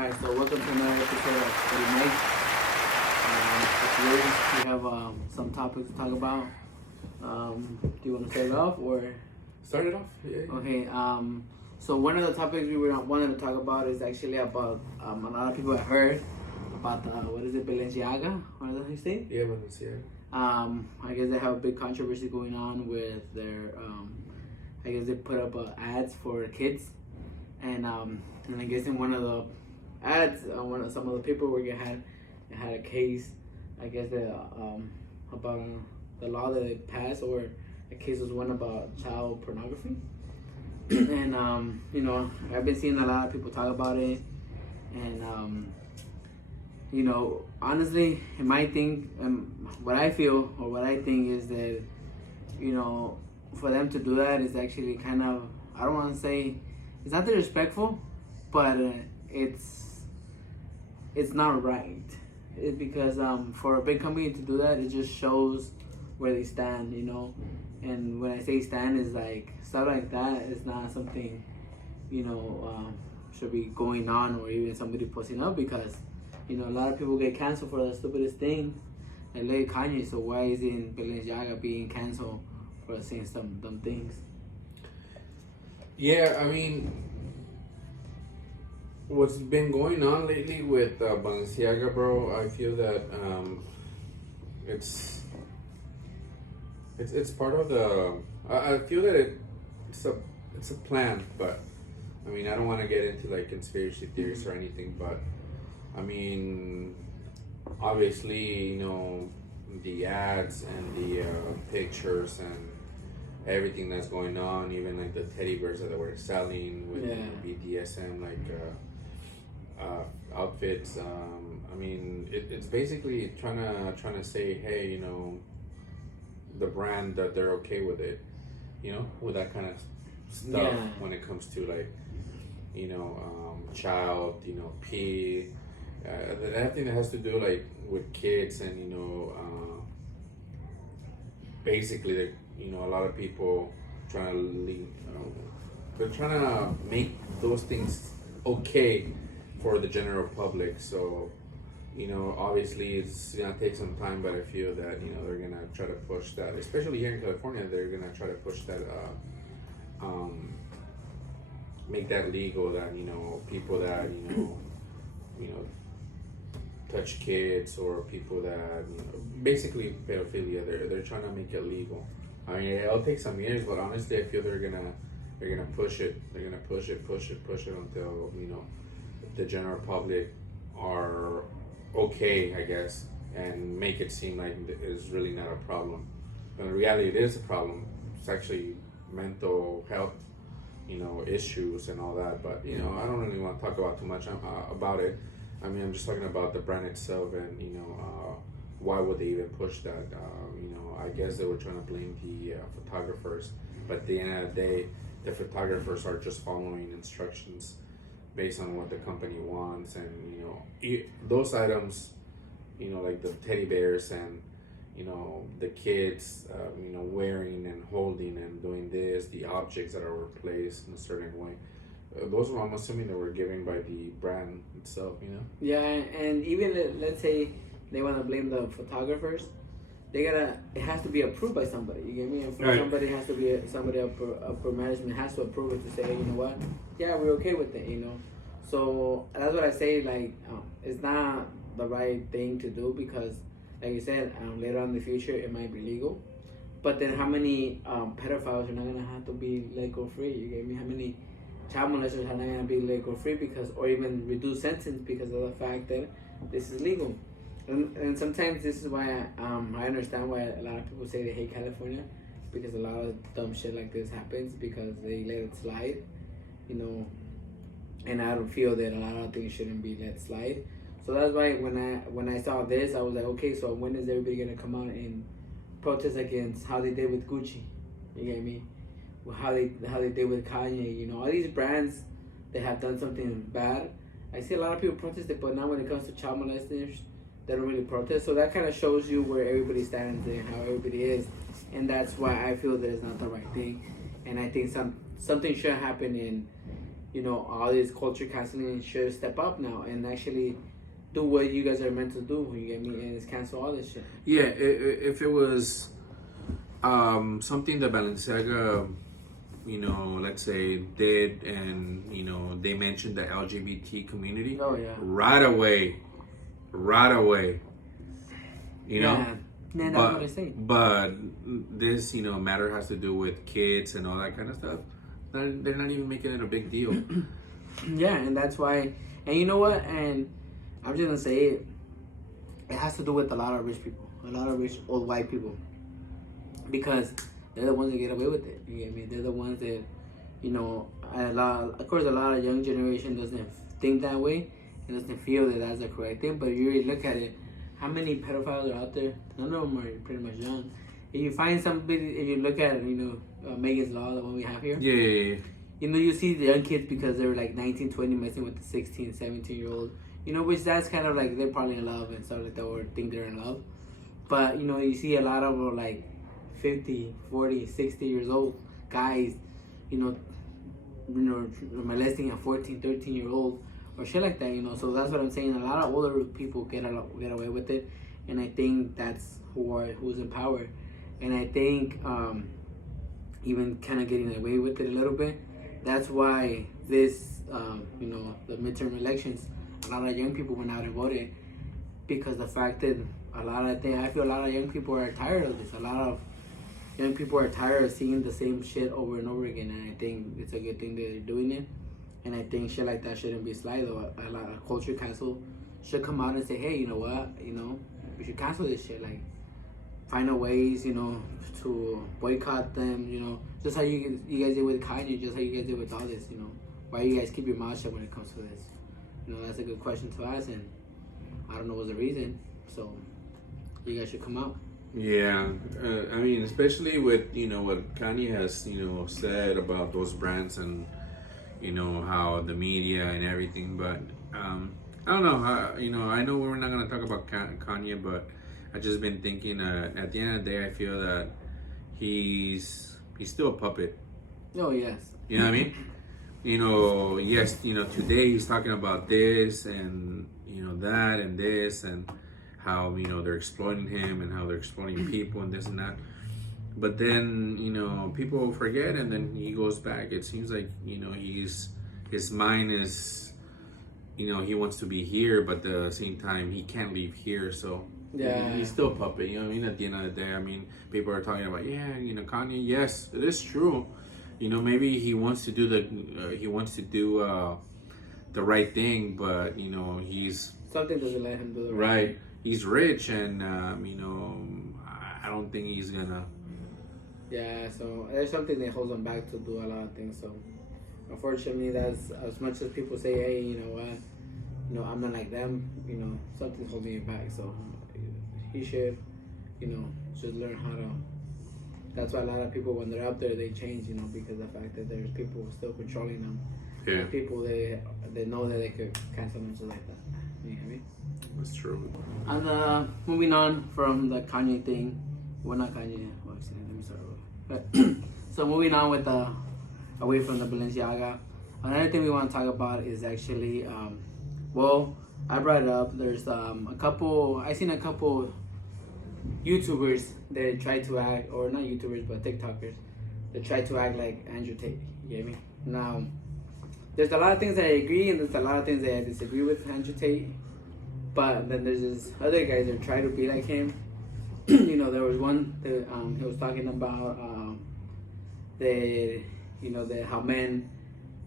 Alright, so welcome to another episode of Steady Mike. Today we have some topics to talk about. Do you want to start it off or? Start it off. Yeah. Okay. So one of the topics we were wanting to talk about is actually about a lot of people have heard about the Balenciaga? What is that you say? Yeah, Balenciaga. I guess they have a big controversy going on with their. I guess they put up ads for kids, and I guess in one of the ads, some of the paperwork it had a case. I guess about the law that they passed, or a case was one about child pornography. And I've been seeing a lot of people talk about it, and honestly, my thing, what I feel or what I think is that for them to do that is actually kind of, I don't want to say it's not disrespectful, but it's not right. Because for a big company to do that, it just shows where they stand, And when I say stand, is like stuff like that is not something, should be going on, or even somebody posting up, because a lot of people get canceled for the stupidest thing. And like Kanye, so why isn't Balenciaga being canceled for saying some dumb things? Yeah, I mean, what's been going on lately with Balenciaga, bro? I feel that it's part of the. I feel that it's a plan, but I mean, I don't want to get into like conspiracy theories or anything, but I mean, obviously, the ads and the pictures and everything that's going on, even like the teddy bears that they were selling with BDSM outfits. I mean, it's basically trying to say, hey, the brand, that they're okay with it, with that kind of stuff when it comes to like, child, everything that has to do like with kids, and basically a lot of people trying to leave, they're trying to make those things okay for the general public. So obviously it's gonna take some time, but I feel that they're gonna try to push that, especially here in California. They're gonna try to push that, make that legal, that people that touch kids, or people that basically pedophilia, they're trying to make it legal. I mean, it'll take some years, but honestly, I feel they're gonna push it. They're gonna push it until the general public are okay, I guess, and make it seem like it's really not a problem. But in reality, it is a problem. It's actually mental health, issues and all that. But I don't really want to talk about too much about it. I mean, I'm just talking about the brand itself, and why would they even push that? I guess they were trying to blame the photographers, but at the end of the day, the photographers are just following instructions based on what the company wants, and those items, like the teddy bears and the kids, wearing and holding and doing this, the objects that are placed in a certain way. Those were, I'm assuming, that were given by the brand itself, Yeah, and even let's say they want to blame the photographers, it has to be approved by somebody. You get me? And right. Somebody has to be somebody upper management has to approve it to say, hey, you know what? Yeah, we're okay with it. So that's what I say. Like, it's not the right thing to do, because, like you said, later on in the future it might be legal. But then, how many pedophiles are not gonna have to be let go free? You get me? How many child molesters are not gonna be let go free or even reduced sentence because of the fact that this is legal? And sometimes this is why I understand why a lot of people say they hate California, because a lot of dumb shit like this happens because they let it slide, and I don't feel that a lot of things shouldn't be let slide. So that's why when I saw this, I was like, okay, so when is everybody gonna come out and protest against how they did with Gucci? You get me? How they did with Kanye? All these brands, they have done something bad. I see a lot of people protest it, but now when it comes to child molesters, they don't really protest. So that kind of shows you where everybody stands and how everybody is, and that's why I feel that it's not the right thing. And I think something should happen all this culture canceling should step up now and actually do what you guys are meant to do. You get me? And it's cancel all this shit. Yeah, if it was something that Balenciaga, let's say did, and they mentioned the LGBT community. Oh yeah. Right away. Yeah, that's what I say. But this, matter has to do with kids and all that kind of stuff. They're not even making it a big deal. Yeah, and that's why. And you know what? And I'm just gonna say it. It has to do with a lot of rich people, a lot of rich old white people, because they're the ones that get away with it. You get me? They're the ones that, a lot of young generation doesn't think that way and doesn't feel that that's the correct thing. But if you really look at it, how many pedophiles are out there? None of them are pretty much young. If you find somebody, if you look at, Megan's Law, the one we have here. Yeah. You see the young kids because they're like 19, 20 messing with the 16, 17-year-old. Which that's kind of like they're probably in love and stuff like that, or think they're in love. But, you see a lot of like 50, 40, 60 years old guys, molesting a 14, 13-year-old or shit like that, So that's what I'm saying. A lot of older people get away with it. And I think that's who's in power. And I think even kind of getting away with it a little bit. That's why this, the midterm elections, a lot of young people went out and voted, because the fact that I feel a lot of young people are tired of this. A lot of young people are tired of seeing the same shit over and over again, and I think it's a good thing that they're doing it. And I think shit like that shouldn't be slide, though. A lot of culture council should come out and say, hey, you know what, we should cancel this shit. Like, find a ways, to boycott them, just how you guys did with Kanye, just how you guys did with all this, Why you guys keep your mouth shut when it comes to this? That's a good question to ask, and I don't know what's the reason. So, you guys should come out. Yeah, I mean, especially with, what Kanye has, said about those brands and, how the media and everything, but I don't know, I know we're not going to talk about Kanye, but I just been thinking, at the end of the day, I feel that he's still a puppet. Oh, yes. You know what I mean? Yes, today he's talking about this and, that and this and how, they're exploiting him and how they're exploiting people and this and that. But then, people forget and then he goes back. It seems like, his mind is, he wants to be here, but at the same time, he can't leave here. So, yeah, he's still a puppet. At the end of the day, people are talking about, Kanye, yes, it is true. Maybe he wants to do the right thing, but he's something doesn't let him do the right. He's rich, and I don't think he's gonna. Yeah, so there's something that holds him back to do a lot of things. So unfortunately, that's as much as people say, hey, you know what, I'm not like them. Something's holding him back. So he should, just learn how to. That's why a lot of people, when they're up there, they change, because of the fact that there's people still controlling them. Yeah. There's people that know that they could cancel them just like that. You know what I mean? That's true. And moving on from the Kanye thing, well, not Kanye. Well, actually, let me start over. So moving on with away from the Balenciaga, another thing we want to talk about is actually, I brought it up. There's I seen a couple YouTubers that try to act, or not YouTubers, but TikTokers, that try to act like Andrew Tate. You get me? Now, there's a lot of things that I agree, and there's a lot of things that I disagree with Andrew Tate. But then there's this other guys that try to be like him. There was one that he was talking about that how men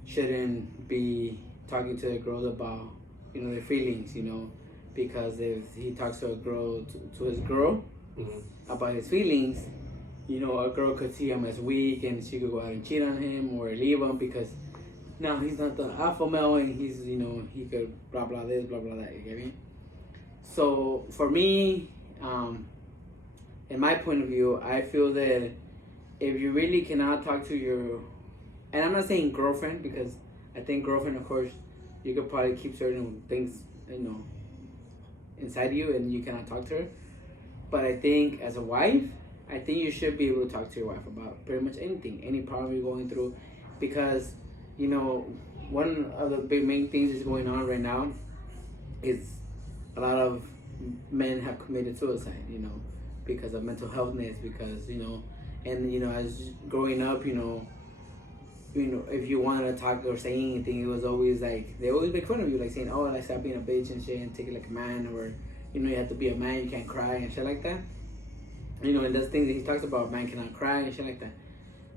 shouldn't be talking to the girls about their feelings, because if he talks to a girl to his girl about his feelings, a girl could see him as weak and she could go out and cheat on him or leave him because now he's not the alpha male and he's he could blah blah this blah blah that. You get me? So for me, in my point of view, I feel that if you really cannot talk to your, and I'm not saying girlfriend, because I think girlfriend, of course, you could probably keep certain things inside you and you cannot talk to her. But I think as a wife, I think you should be able to talk to your wife about pretty much anything, any problem you're going through, because one of the big main things that's going on right now is a lot of men have committed suicide, because of mental healthness, because, and, as growing up, if you wanted to talk or say anything, it was always like, they always make fun of you, like saying, oh, like, stop being a bitch and shit and take it like a man, or, you have to be a man, you can't cry and shit like that. And those things that he talks about, man cannot cry and shit like that.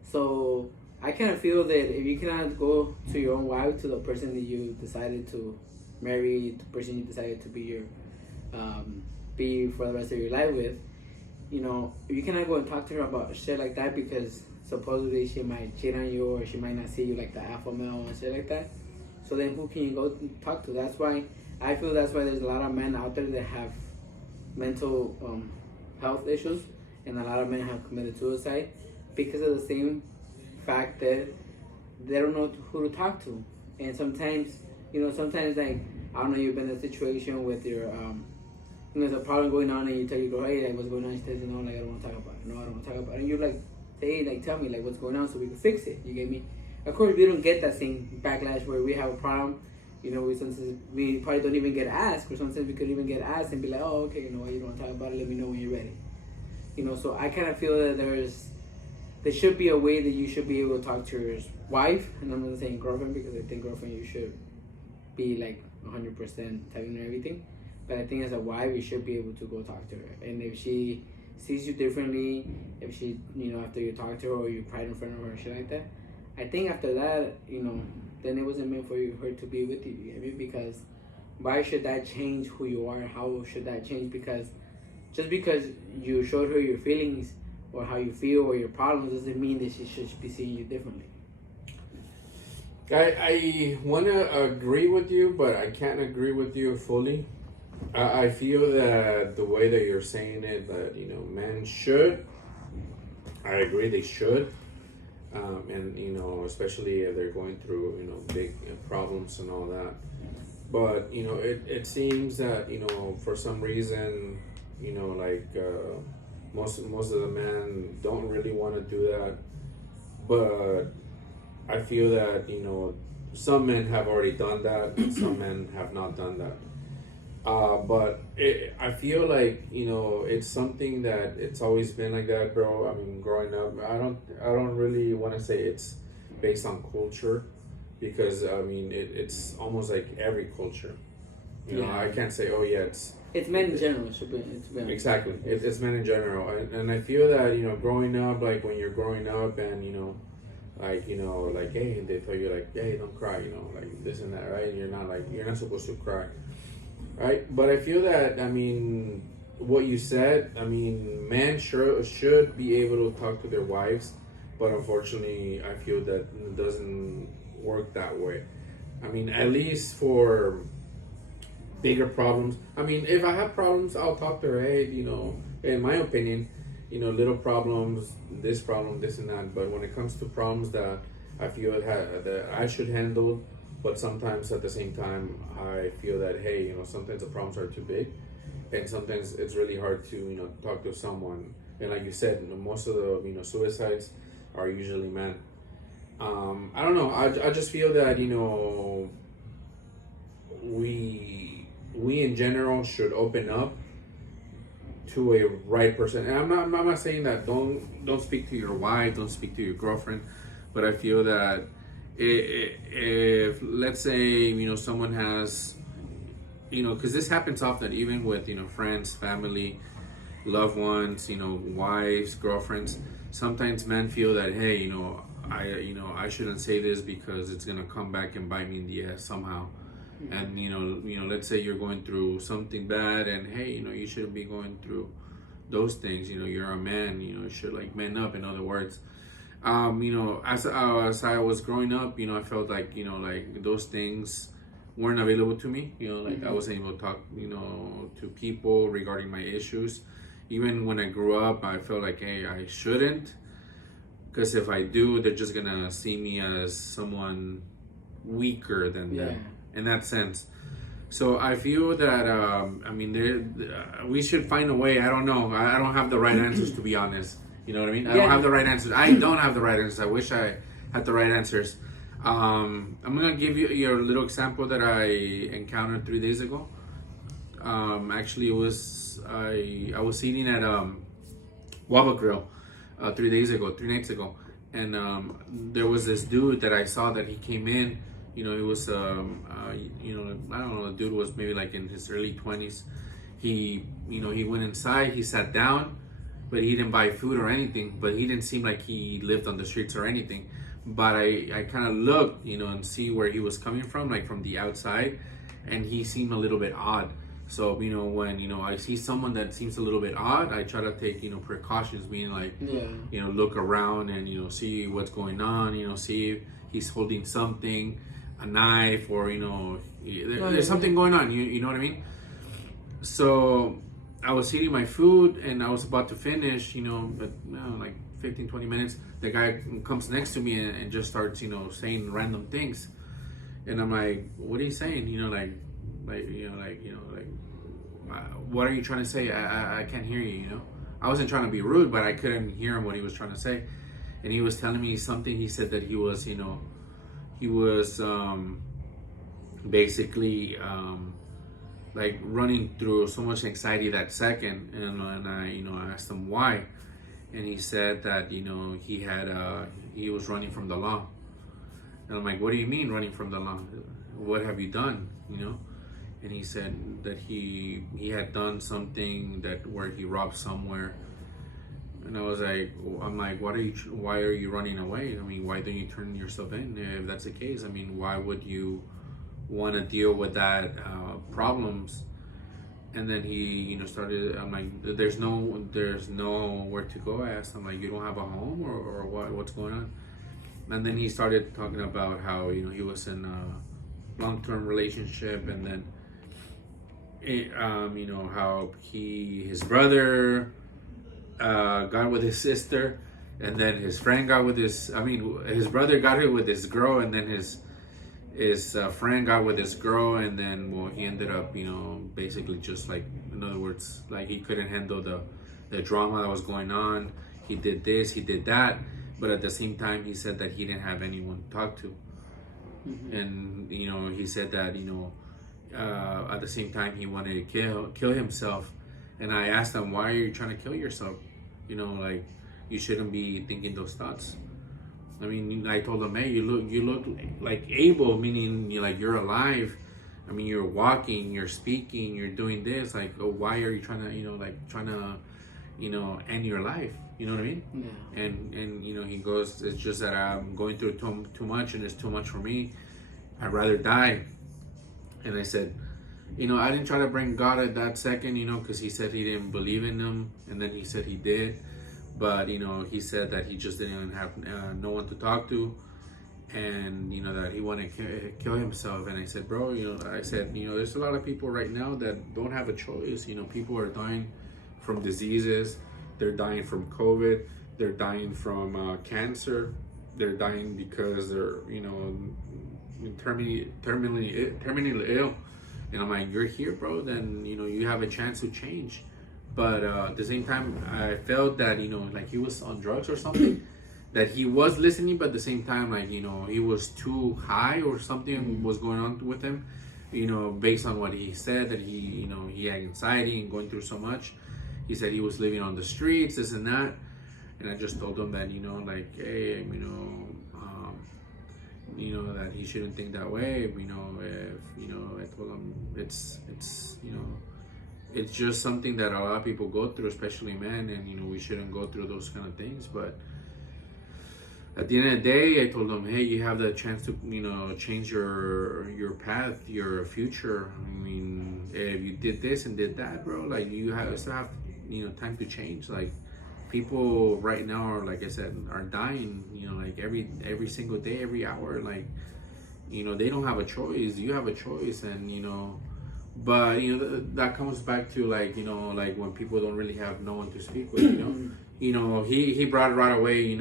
So I kind of feel that if you cannot go to your own wife, to the person that you decided to marry, the person you decided to be your, be for the rest of your life with, you cannot go and talk to her about shit like that, because supposedly she might cheat on you, or she might not see you like the alpha male and shit like that. So then who can you go talk to? That's why there's a lot of men out there that have mental health issues, and a lot of men have committed suicide because of the same fact that they don't know who to talk to. And sometimes, like, I don't know, you've been in a situation with your, there's a problem going on, and you tell your girl, hey, like, what's going on? She says, no, like, I don't want to talk about it. No, I don't want to talk about it. And you're like, hey, like, tell me, like, what's going on so we can fix it. You get me? Of course, we don't get that same backlash where we have a problem. We probably don't even get asked, or sometimes we could even get asked and be like, oh, okay, you know what, you don't want to talk about it, let me know when you're ready. So I kind of feel that there should be a way that you should be able to talk to your wife, and I'm not saying girlfriend, because I think girlfriend you should be like 100% telling her everything, but I think as a wife you should be able to go talk to her. And if she sees you differently, if she, after you talk to her or you cried in front of her or shit like that, I think after that, then it wasn't meant for her to be with you. I mean, because why should that change who you are? How should that change? Because just because you showed her your feelings or how you feel or your problems doesn't mean that she should be seeing you differently. I want to agree with you, but I can't agree with you fully. I feel that the way that you're saying it, that, men should, I agree they should. And, especially if they're going through, big problems and all that. But, it seems that, for some reason, most of the men don't really want to do that. But I feel that, some men have already done that, and some men have not done that. But I feel like, it's something that it's always been like that, bro. I mean, growing up, I don't really want to say it's based on culture, because I mean, it's almost like every culture. I can't say, oh yeah, it's men in general. It's exactly. It's men in general, and I feel that, growing up, like when you're growing up, and like hey, they tell you like, hey, don't cry, like this and that, right? And you're not supposed to cry. Right, but I feel that, I mean, what you said, I mean, men should be able to talk to their wives, but unfortunately, I feel that it doesn't work that way. I mean, at least for bigger problems. I mean, if I have problems, I'll talk to her. Hey, in my opinion, little problems, this and that. But when it comes to problems that I feel that I should handle, but sometimes at the same time, I feel that, hey, sometimes the problems are too big, and sometimes it's really hard to, talk to someone. And like you said, most of the, suicides are usually men. I don't know. I just feel that, we in general should open up to a right person. And I'm not saying that don't speak to your wife, don't speak to your girlfriend, but I feel that if let's say someone has because this happens often, even with friends, family, loved ones, wives, girlfriends. Sometimes men feel that, hey, I shouldn't say this because it's gonna come back and bite me in the ass somehow. And let's say you're going through something bad, and hey, you shouldn't be going through those things. You're a man, you should like man up, in other words. As I was growing up, I felt like, like those things weren't available to me. I wasn't able to talk, to people regarding my issues. Even when I grew up, I felt like, hey, I shouldn't, because if I do, they're just gonna see me as someone weaker than them in that sense. So I feel that, we should find a way. I don't know. I don't have the right answers, to be honest. You know what I mean? I don't have the right answers. I don't have the right answers. I wish I had the right answers. I'm gonna give you your little example that I encountered 3 days ago. Actually, it was I was eating at Waba Grill 3 days ago, 3 nights ago, and there was this dude that I saw that he came in. You know, it was I don't know, the dude was maybe like in his early 20s. He went inside, he sat down, but he didn't buy food or anything. But he didn't seem like he lived on the streets or anything. But I kind of looked, and see where he was coming from, like from the outside, and he seemed a little bit odd. So, when, I see someone that seems a little bit odd, I try to take, precautions, meaning like, look around and, see what's going on, see if he's holding something, a knife, or, there's something going on, you know what I mean? So I was eating my food and I was about to finish, but like 15, 20 minutes, the guy comes next to me and just starts, saying random things. And I'm like, what are you saying? What are you trying to say? I can't hear you, I wasn't trying to be rude, but I couldn't hear him what he was trying to say. And he was telling me something. He said that he was basically like running through so much anxiety that second. And I asked him why. And he said that, he was running from the law. And I'm like, what do you mean running from the law? What have you done, And he said that he had done something where he robbed somewhere. And I'm like, why are you running away? I mean, why don't you turn yourself in if that's the case? I mean, why would you want to deal with that problems? And then he, started. I'm like, there's nowhere to go. I asked him, like, you don't have a home or what's going on? And then he started talking about how he was in a long-term relationship, and then how his brother got with his sister, and then his friend got with his brother got it with his girl, and then his friend got with his girl, and then he ended up basically just like, in other words, like he couldn't handle the drama that was going on. He did this, he did that, but at the same time he said that he didn't have anyone to talk to. And he said that at the same time he wanted to kill himself. And I asked him, why are you trying to kill yourself? Like, you shouldn't be thinking those thoughts. I mean, I told him, hey, you look like able, meaning you're alive. I mean, you're walking, you're speaking, you're doing this. Like, why are you trying to end your life? You know what I mean? Yeah. And he goes, it's just that I'm going through too much, and it's too much for me. I'd rather die. And I said, I didn't try to bring God at that second, because he said he didn't believe in him, and then he said he did. But he said that he just didn't have no one to talk to, and that he wanted to kill himself. And I said, bro, there's a lot of people right now that don't have a choice. People are dying from diseases, they're dying from COVID, they're dying from cancer, they're dying because they're terminally ill. And I'm like, you're here, bro, then you have a chance to change. But at the same time, I felt that like he was on drugs or something, that he was listening, but at the same time, like he was too high or something was going on with him, based on what he said, that he had anxiety and going through so much. He said he was living on the streets, this and that. And I just told him that like, hey, that he shouldn't think that way. If I told him it's just something that a lot of people go through, especially men, and we shouldn't go through those kind of things. But at the end of the day, I told him, hey, you have the chance to change your path, your future. I mean, if you did this and did that, bro, like you still have time to change. Like, people right now are, like I said, are dying, like every single day, every hour. Like, they don't have a choice. You have a choice. And but that comes back to like like when people don't really have no one to speak with. He brought it right away,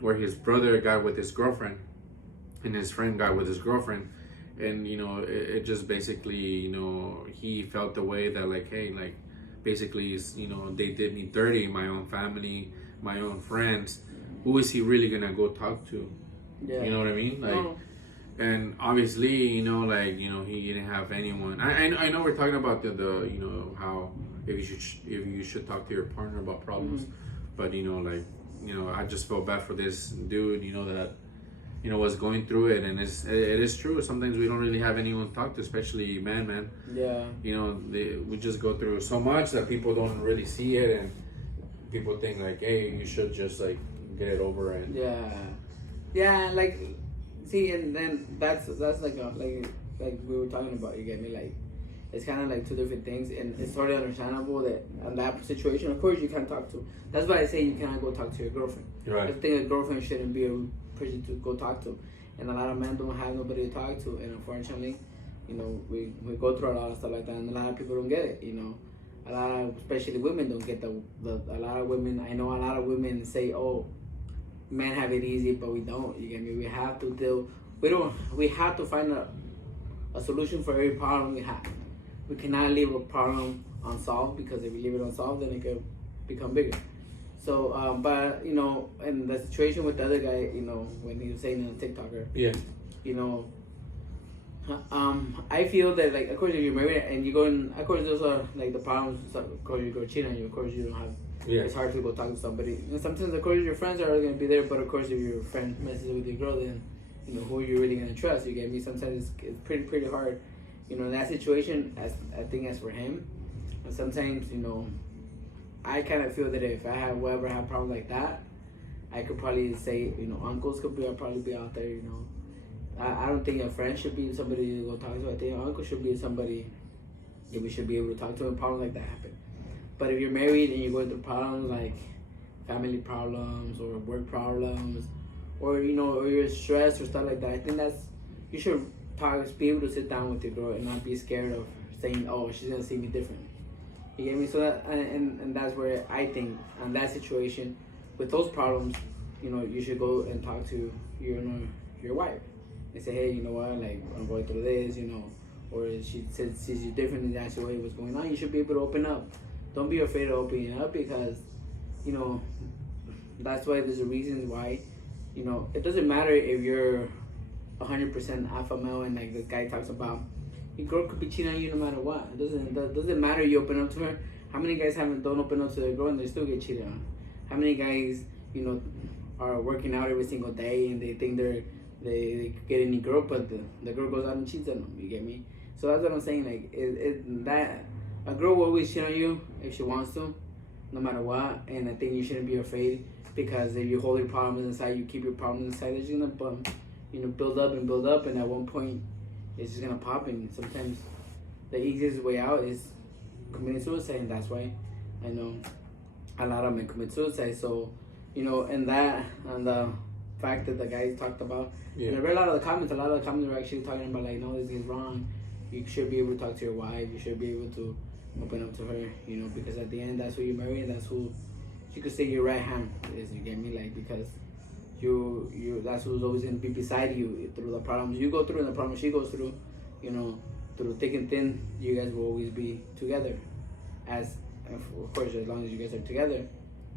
where his brother got with his girlfriend and his friend got with his girlfriend. And it just basically he felt the way that, like, hey, like, basically they did me dirty, my own family, my own friends. Who is he really gonna go talk to? Yeah. You know what I mean? Like, No. and obviously, you know, like, you know, he didn't have anyone. I know we're talking about the you know, how if you should talk to your partner about problems, but you know, like, you know, I just felt bad for this dude, you know, that, you know, was going through it, and it is true. Sometimes we don't really have anyone to talk to, especially man. Yeah. You know, we just go through so much that people don't really see it, and people think like, hey, you should just like get it over and yeah, like, see, and then that's like we were talking about. You get me? Like, it's kind of like two different things, and it's totally understandable that in that situation, of course, you can't talk to. That's why I say you cannot go talk to your girlfriend. Right. I think a girlfriend shouldn't be a person to go talk to, and a lot of men don't have nobody to talk to, and unfortunately, you know, we go through a lot of stuff like that, and a lot of people don't get it. You know, a lot of, especially women, don't get a lot of women. I know a lot of women say, "Oh, men have it easy," but we don't. You get me? We have to deal. We have to find a solution for every problem we have. We cannot leave a problem unsolved, because if we leave it unsolved, then it could become bigger. So, but you know, in the situation with the other guy, you know, when he was saying on TikToker, yeah, you know, I feel that, like, of course, if you're married and you go in, of course, those are like the problems. So, of course, you go cheat on you. Of course, you don't have. yeah, It's hard to go talk to somebody. And sometimes, of course, your friends are gonna be there, but of course, if your friend messes with your girl, then you know who you're really gonna trust. You get me? Sometimes it's pretty hard. You know, in that situation, I think as for him, and sometimes, you know, I kind of feel that if I ever have a problem like that, I could probably say, you know, uncles could probably be out there. You know, I don't think a friend should be somebody to go talk to. I think an uncle should be somebody that we should be able to talk to when a problem like that happen. But if you're married and you're going through problems like family problems or work problems, or you know, or you're stressed or stuff like that, I think you should be able to sit down with your girl and not be scared of saying, "Oh, she's gonna see me differently." You get me? So that and that's where I think on that situation, with those problems, you know, you should go and talk to your wife and say, "Hey, you know what? Like, I'm going through this, you know," or she sees you differently, that's the way what's going on. You should be able to open up. Don't be afraid of opening up, because, you know, that's why there's a reason why, you know, it doesn't matter if you're 100% alpha male and like this guy talks about, your girl could be cheating on you no matter what. It doesn't matter you open up to her. How many guys don't open up to their girl and they still get cheated on? How many guys, you know, are working out every single day and they think they get any girl, but the girl goes out and cheats on them? You get me? So that's what I'm saying. Like, that a girl will always cheat on you if she wants to, no matter what. And I think you shouldn't be afraid, because if you hold your problems inside, you keep your problems inside, they're just gonna build up, and at one point it's just gonna pop. And sometimes the easiest way out is committing suicide, and that's why I know a lot of men commit suicide. So, you know, and the fact that the guys talked about, and I read a lot of the comments were actually talking about, like, no, this is wrong. You should be able to talk to your wife. You should be able to open up to her, you know, because at the end, that's who you marry, and that's who you could say your right hand is. You get me? Like, because you that's who's always gonna be beside you through the problems you go through and the problems she goes through. You know, through thick and thin, you guys will always be together. As of course, as long as you guys are together.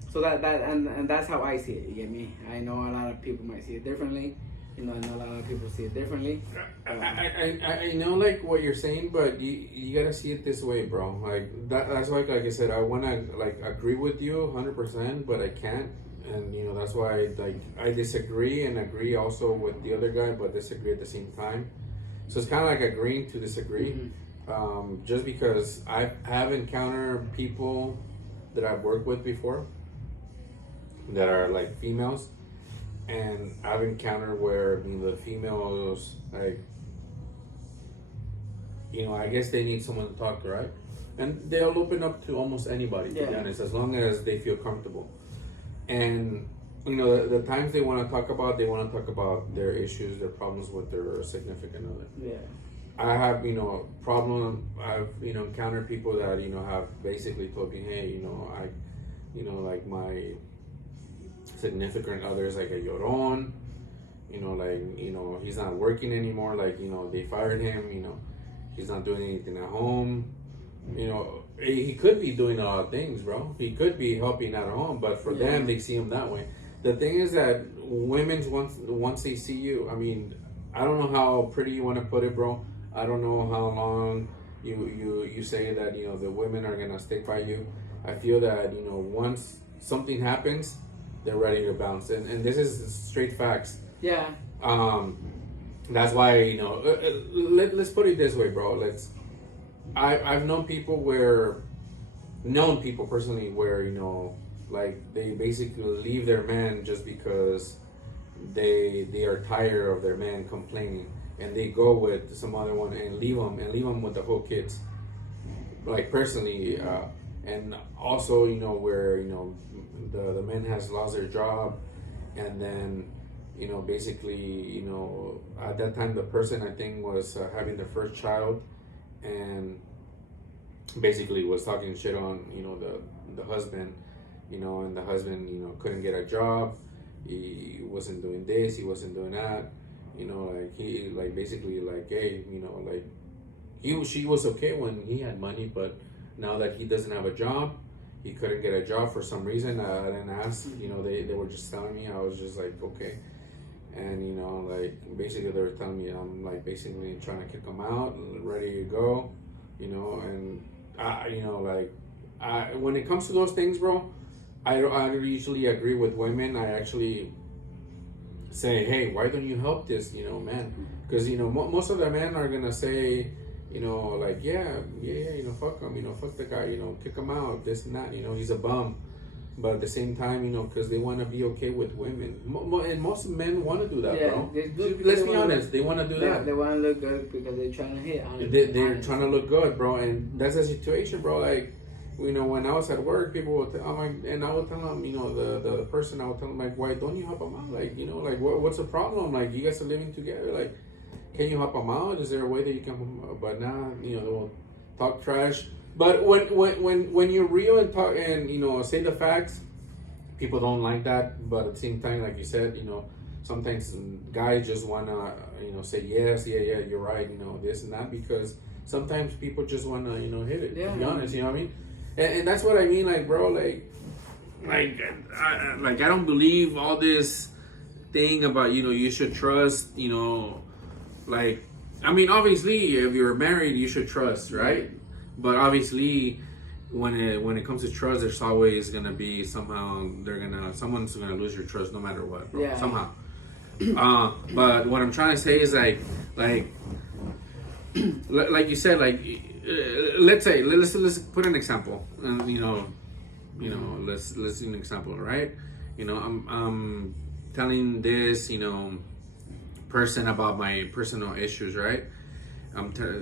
So and that's how I see it. You get me? I know a lot of people might see it differently. You know, I know a lot of people see it differently. I know like what you're saying, but you gotta see it this way, bro. Like that's like I said, I wanna like agree with you 100%, but I can't, and you know that's why I disagree and agree also with the other guy, but disagree at the same time. So it's kind of like agreeing to disagree. Mm-hmm. Just because I have encountered people that I've worked with before that are like females. And I've encountered where, you know, the females, like, you know, I guess they need someone to talk to, right? And they'll open up to almost anybody, to be honest, as long as they feel comfortable. And, you know, the times they want to talk about their issues, their problems with their significant other. Yeah. I have, you know, I've, you know, encountered people that, you know, have basically told me, hey, you know, like my significant others like a llorón, you know, like, you know, he's not working anymore, like, you know, they fired him, you know, he's not doing anything at home, you know, he could be doing a lot of things, bro. He could be helping out at home, but for them, they see him that way. The thing is that women's once they see you, I mean, I don't know how pretty you want to put it, bro. I don't know how long you say that, you know, the women are gonna stick by you. I feel that, you know, once something happens, they're ready to bounce, and this is straight facts. Yeah. That's why, you know, let's put it this way, bro. I've known people personally where, you know, like they basically leave their man just because they are tired of their man complaining, and they go with some other one and leave them with the whole kids. Like personally, and also, you know, where, you know, the man has lost their job, and then, you know, basically, you know, at that time the person, I think, was having their first child, and basically was talking shit on, you know, the husband, you know, and the husband, you know, couldn't get a job. He wasn't doing this, he wasn't doing that, you know, like he, like, basically, like, hey, you know, like she was okay when he had money, but now that he doesn't have a job, he couldn't get a job for some reason. I didn't ask, you know, they were just telling me. I was just like, okay. And, you know, like, basically they were telling me I'm, like, basically trying to kick him out, ready to go, you know. And you know, like, when it comes to those things, bro, I usually agree with women. I actually say, hey, why don't you help this, you know, man? Because, you know, most of the men are gonna say, you know, like, yeah, you know, fuck him, you know, fuck the guy, you know, kick him out, this and that, you know, he's a bum. But at the same time, you know, because they want to be okay with women. And most men want to do that, bro. Let's be honest, they want to do that. They want to look good because they're trying to hit. They're trying to look good, bro. And that's the situation, bro. Like, you know, when I was at work, people would tell, and I would tell them, you know, the person, I would tell them, like, why don't you help them out? Like, you know, like, what's the problem? Like, you guys are living together. Like, can you help them out? Is there a way that you can help them out? But now, you know, they'll talk trash. But when you're real and talk and, you know, say the facts, people don't like that. But at the same time, like you said, you know, sometimes guys just wanna, you know, say yes, yeah, you're right, you know, this and that, because sometimes people just wanna, you know, hit it. To be honest, you know what I mean? And that's what I mean, like, bro, like I don't believe all this thing about, you know, you should trust, you know, like, I mean, obviously, if you're married, you should trust, right? But obviously, when it comes to trust, there's always gonna be someone's gonna lose your trust no matter what, bro. Yeah. Somehow. But what I'm trying to say is like you said, like, let's put an example, and you know, let's do an example, right? You know, I'm telling this, you know, person about my personal issues, right?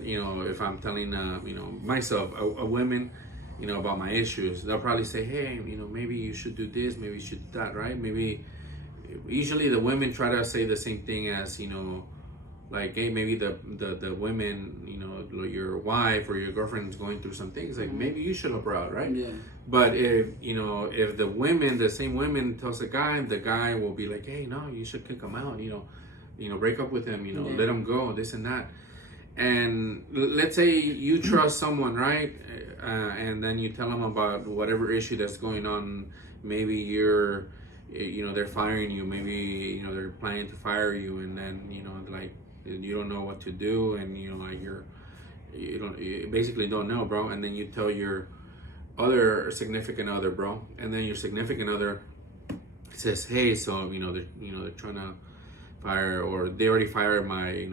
You know, if I'm telling, you know, myself, a woman, you know, about my issues, they'll probably say, hey, you know, maybe you should do this, maybe you should do that, right? Maybe, usually the women try to say the same thing as, you know, like, hey, maybe the women, you know, your wife or your girlfriend is going through some things, like, maybe you should help her out, right? Yeah. But if, you know, if the same women tells the guy will be like, hey, no, you should kick him out, you know, break up with him, you know, let him go, this and that. And let's say you trust someone, right? And then you tell them about whatever issue that's going on. Maybe you know, they're firing you. Maybe, you know, they're planning to fire you, and then, you know, like, you don't know what to do, and, you know, like, you basically don't know, bro. And then you tell your other significant other, bro, and then your significant other says, hey, so, you know, they're trying to fire, or they already fired my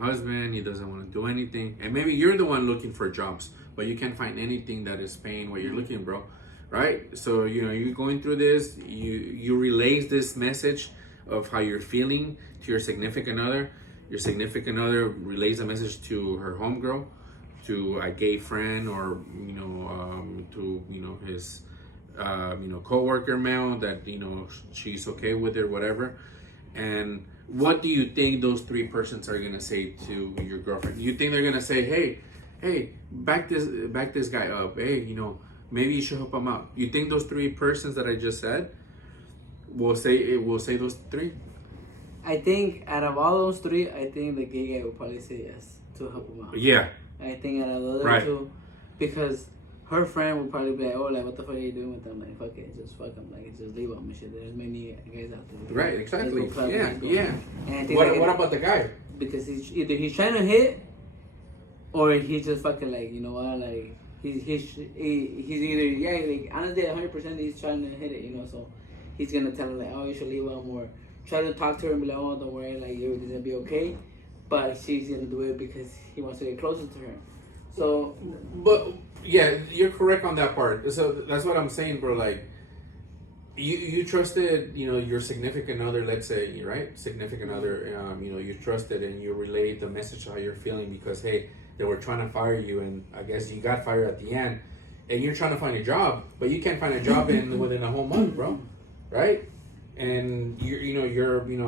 husband, he doesn't want to do anything. And maybe you're the one looking for jobs, but you can't find anything that is paying what you're looking, bro, right? So, you know, you're going through this, you relay this message of how you're feeling to your significant other. Your significant other relays a message to her homegirl, to a gay friend, or, you know, to, you know, his you know, co-worker male, that, you know, she's okay with it, whatever. And what do you think those three persons are gonna say to your girlfriend? You think they're gonna say, hey, back this guy up. Hey, you know, maybe you should help him out. You think those three persons that I just said will say those three? I think out of all those three, I think the gay guy will probably say yes to help him out. Yeah. I think out of the other two, because her friend would probably be like, oh, like, what the fuck are you doing with them? Like, fuck it, just fuck them. Like, just leave them and shit. There's many guys out there. Right, exactly. Yeah. And I think What about the guy? Because he's trying to hit, or he's just fucking like, you know what, like, he's either, like, honestly, 100% he's trying to hit it, you know, so he's gonna tell him, like, oh, you should leave him, or try to talk to her and be like, oh, don't worry, like, everything's gonna be okay. But she's gonna do it because he wants to get closer to her. So, but yeah, you're correct on that part. So that's what I'm saying, bro. Like, you trusted, you know, your significant other. Let's say, right, significant other. You know, you trusted and you relayed the message how you're feeling because hey, they were trying to fire you, and I guess you got fired at the end, and you're trying to find a job, but you can't find a job within a whole month, bro. Right? And you're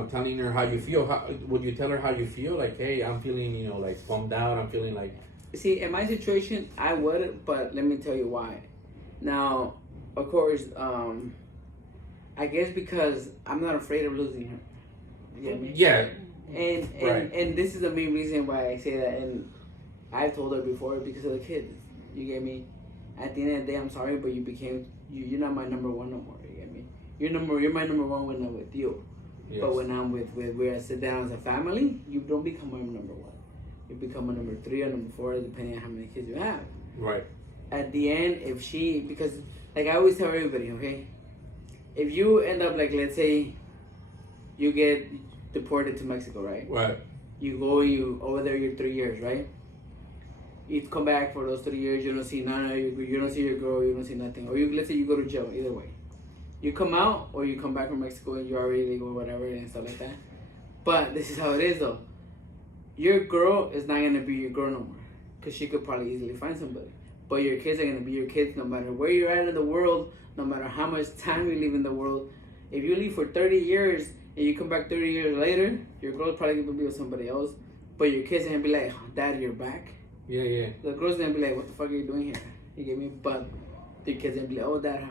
telling her how you feel. How would you tell her how you feel? Like, hey, I'm feeling, you know, like bummed out. I'm feeling like. See, in my situation, I would, but let me tell you why. Now, of course, I guess because I'm not afraid of losing her. You know what I mean? Yeah. And this is the main reason why I say that. And I've told her before because of the kids. You get me? At the end of the day, I'm sorry, but you're not my number one no more. You get me? You're my number one when I'm with you. Yes. But when I'm with where I sit down as a family, you don't become my number one. You become a number 3 or number 4, depending on how many kids you have. Right. At the end, because like I always tell everybody, okay, if you end up like, let's say, you get deported to Mexico, right? Right. You over there, you're 3 years, right? You come back for those 3 years, you don't see none of you don't see your girl, you don't see nothing, or let's say you go to jail. Either way, you come out or you come back from Mexico and you're already legal or whatever and stuff like that. But this is how it is though. Your girl is not gonna be your girl no more, cause she could probably easily find somebody. But your kids are gonna be your kids no matter where you're at in the world, no matter how much time you live in the world. If you leave for 30 years and you come back 30 years later, your girl's probably gonna be with somebody else. But your kids are gonna be like, oh, Dad, you're back. Yeah. The girl's gonna be like, what the fuck are you doing here? You get me? But the kids gonna be like, oh, Dad,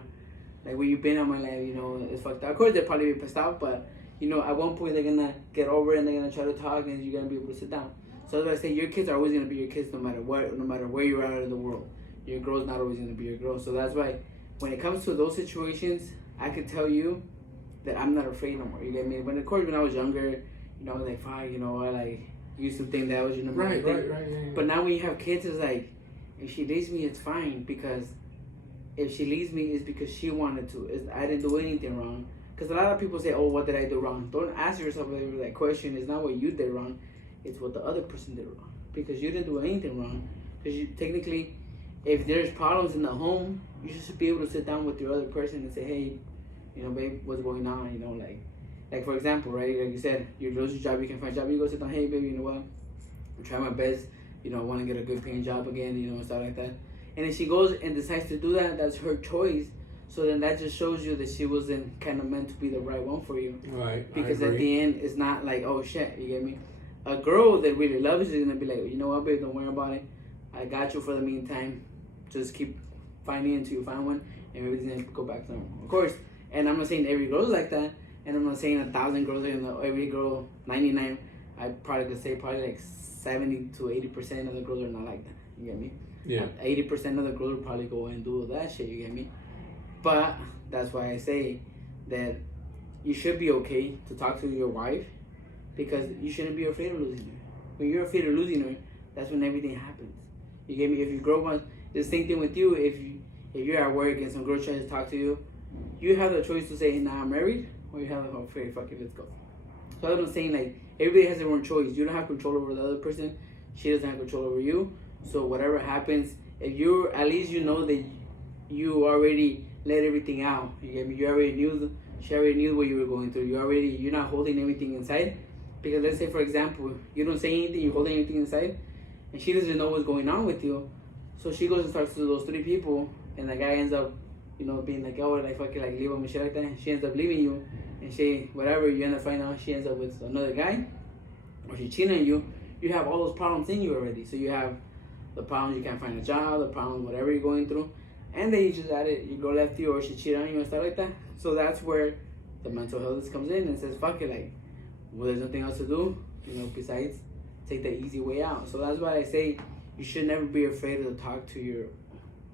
like where you been all my life? You know, it's fucked up. Of course, they'll probably be pissed off, but. You know, at one point they're gonna get over it and they're gonna try to talk and you're gonna be able to sit down. So as I say, your kids are always gonna be your kids no matter where you're at in the world. Your girl's not always gonna be your girl. So that's why when it comes to those situations, I could tell you that I'm not afraid no more. You get me? When I was younger, you know, I was like, fine, you know, I like used to think that was your number one thing. Right. Yeah. But now when you have kids, it's like, if she leaves me, it's fine, because if she leaves me, it's because she wanted to. I didn't do anything wrong. Because a lot of people say, oh, what did I do wrong? Don't ask yourself that question. It's not what you did wrong. It's what the other person did wrong. Because you didn't do anything wrong. Because you technically, if there's problems in the home, you should be able to sit down with your other person and say, hey, you know, babe, what's going on? You know, like for example, right? Like you said, you lose your job, you can find a job. You go sit down, hey, baby, you know what? I'm trying my best. You know, I want to get a good paying job again, you know, and stuff like that. And if she goes and decides to do that, that's her choice. So then that just shows you that she wasn't kind of meant to be the right one for you. Right. Because at the end, it's not like, oh shit, you get me? A girl that really loves you is going to be like, you know what, babe, don't worry about it. I got you for the meantime. Just keep finding until you find one, and everything's going to go back to normal. Of course, and I'm not saying every girl is like that, and I'm not saying 1,000 girls, every girl, 99. I probably could say probably like 70 to 80% of the girls are not like that. You get me? Yeah. 80% of the girls will probably go and do that shit, you get me? But that's why I say that you should be okay to talk to your wife, because you shouldn't be afraid of losing her. When you're afraid of losing her, that's when everything happens. You get me? If your girl wants, the same thing with you. If you're at work and some girl tries to talk to you, you have the choice to say, hey, nah, I'm married, or you have a free fuck it, let's go. So that's what I'm saying, like, everybody has their own choice. You don't have control over the other person. She doesn't have control over you. So whatever happens, if you're, at least you know that you already let everything out. You get me? You already knew. She already knew what you were going through. You're not holding everything inside. Because let's say, for example, you don't say anything, you're holding anything inside, and she doesn't know what's going on with you. So she goes and talks to those 3 people, and the guy ends up, you know, being like, oh, like fucking like leave him and shit like that. And she ends up leaving you, and she, whatever, you end up finding out she ends up with another guy, or she's cheating on you. You have all those problems in you already. So you have the problems you can't find a job, the problems whatever you're going through. And then you just added, your girl left you or she cheated on you and stuff like that. So that's where the mental health comes in and says, fuck it, like, well, there's nothing else to do, you know, besides take the easy way out. So that's why I say you should never be afraid to talk to your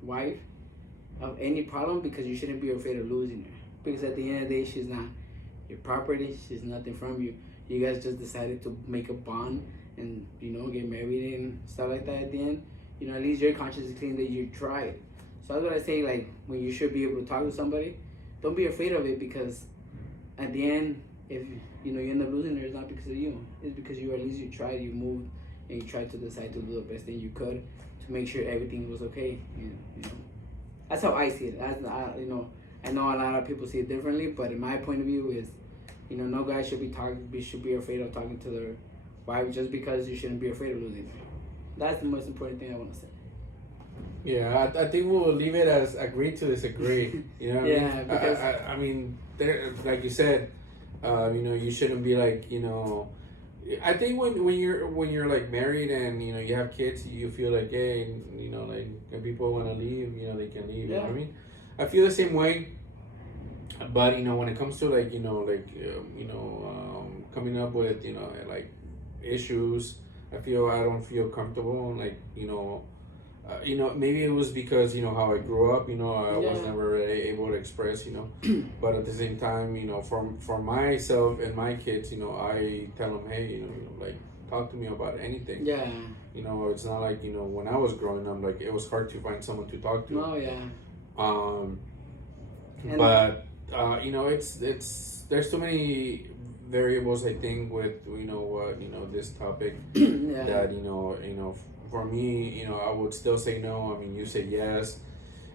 wife, of any problem because you shouldn't be afraid of losing her. Because at the end of the day, she's not your property. She's nothing from you. You guys just decided to make a bond and, you know, get married and stuff like that at the end. You know, at least your conscience is clean that you tried. So that's what I say, like, when you should be able to talk to somebody, don't be afraid of it, because at the end, if, you know, you end up losing her, it's not because of you. It's because you, at least you tried, you moved, and you tried to decide to do the best thing you could to make sure everything was okay. You know, that's how I see it. You know, I know a lot of people see it differently, but in my point of view is, you know, no guy should be afraid of talking to their wife just because you shouldn't be afraid of losing her. That's the most important thing I want to say. Yeah, I think we'll leave it as agree to disagree. You know what Yeah, I mean? because I mean, there, like you said, you know, you shouldn't be like, you know. I think when you're like married and, you know, you have kids, you feel like, hey, you know, like if people want to leave, you know, they can leave. You know what I mean? I feel the same way. But, you know, when it comes to like, you know, coming up with, you know, like issues, I don't feel comfortable. Like, you know, maybe it was because, you know, how I grew up, you know, I was never really able to express, you know, but at the same time, you know, for myself and my kids, you know, I tell them, hey, you know, like, talk to me about anything. Yeah. You know, it's not like, you know, when I was growing up, like, it was hard to find someone to talk to. Oh, yeah. But, you know, there's too many variables, I think, with, you know, this topic that, you know, for me, you know, I would still say no. I mean, you said yes,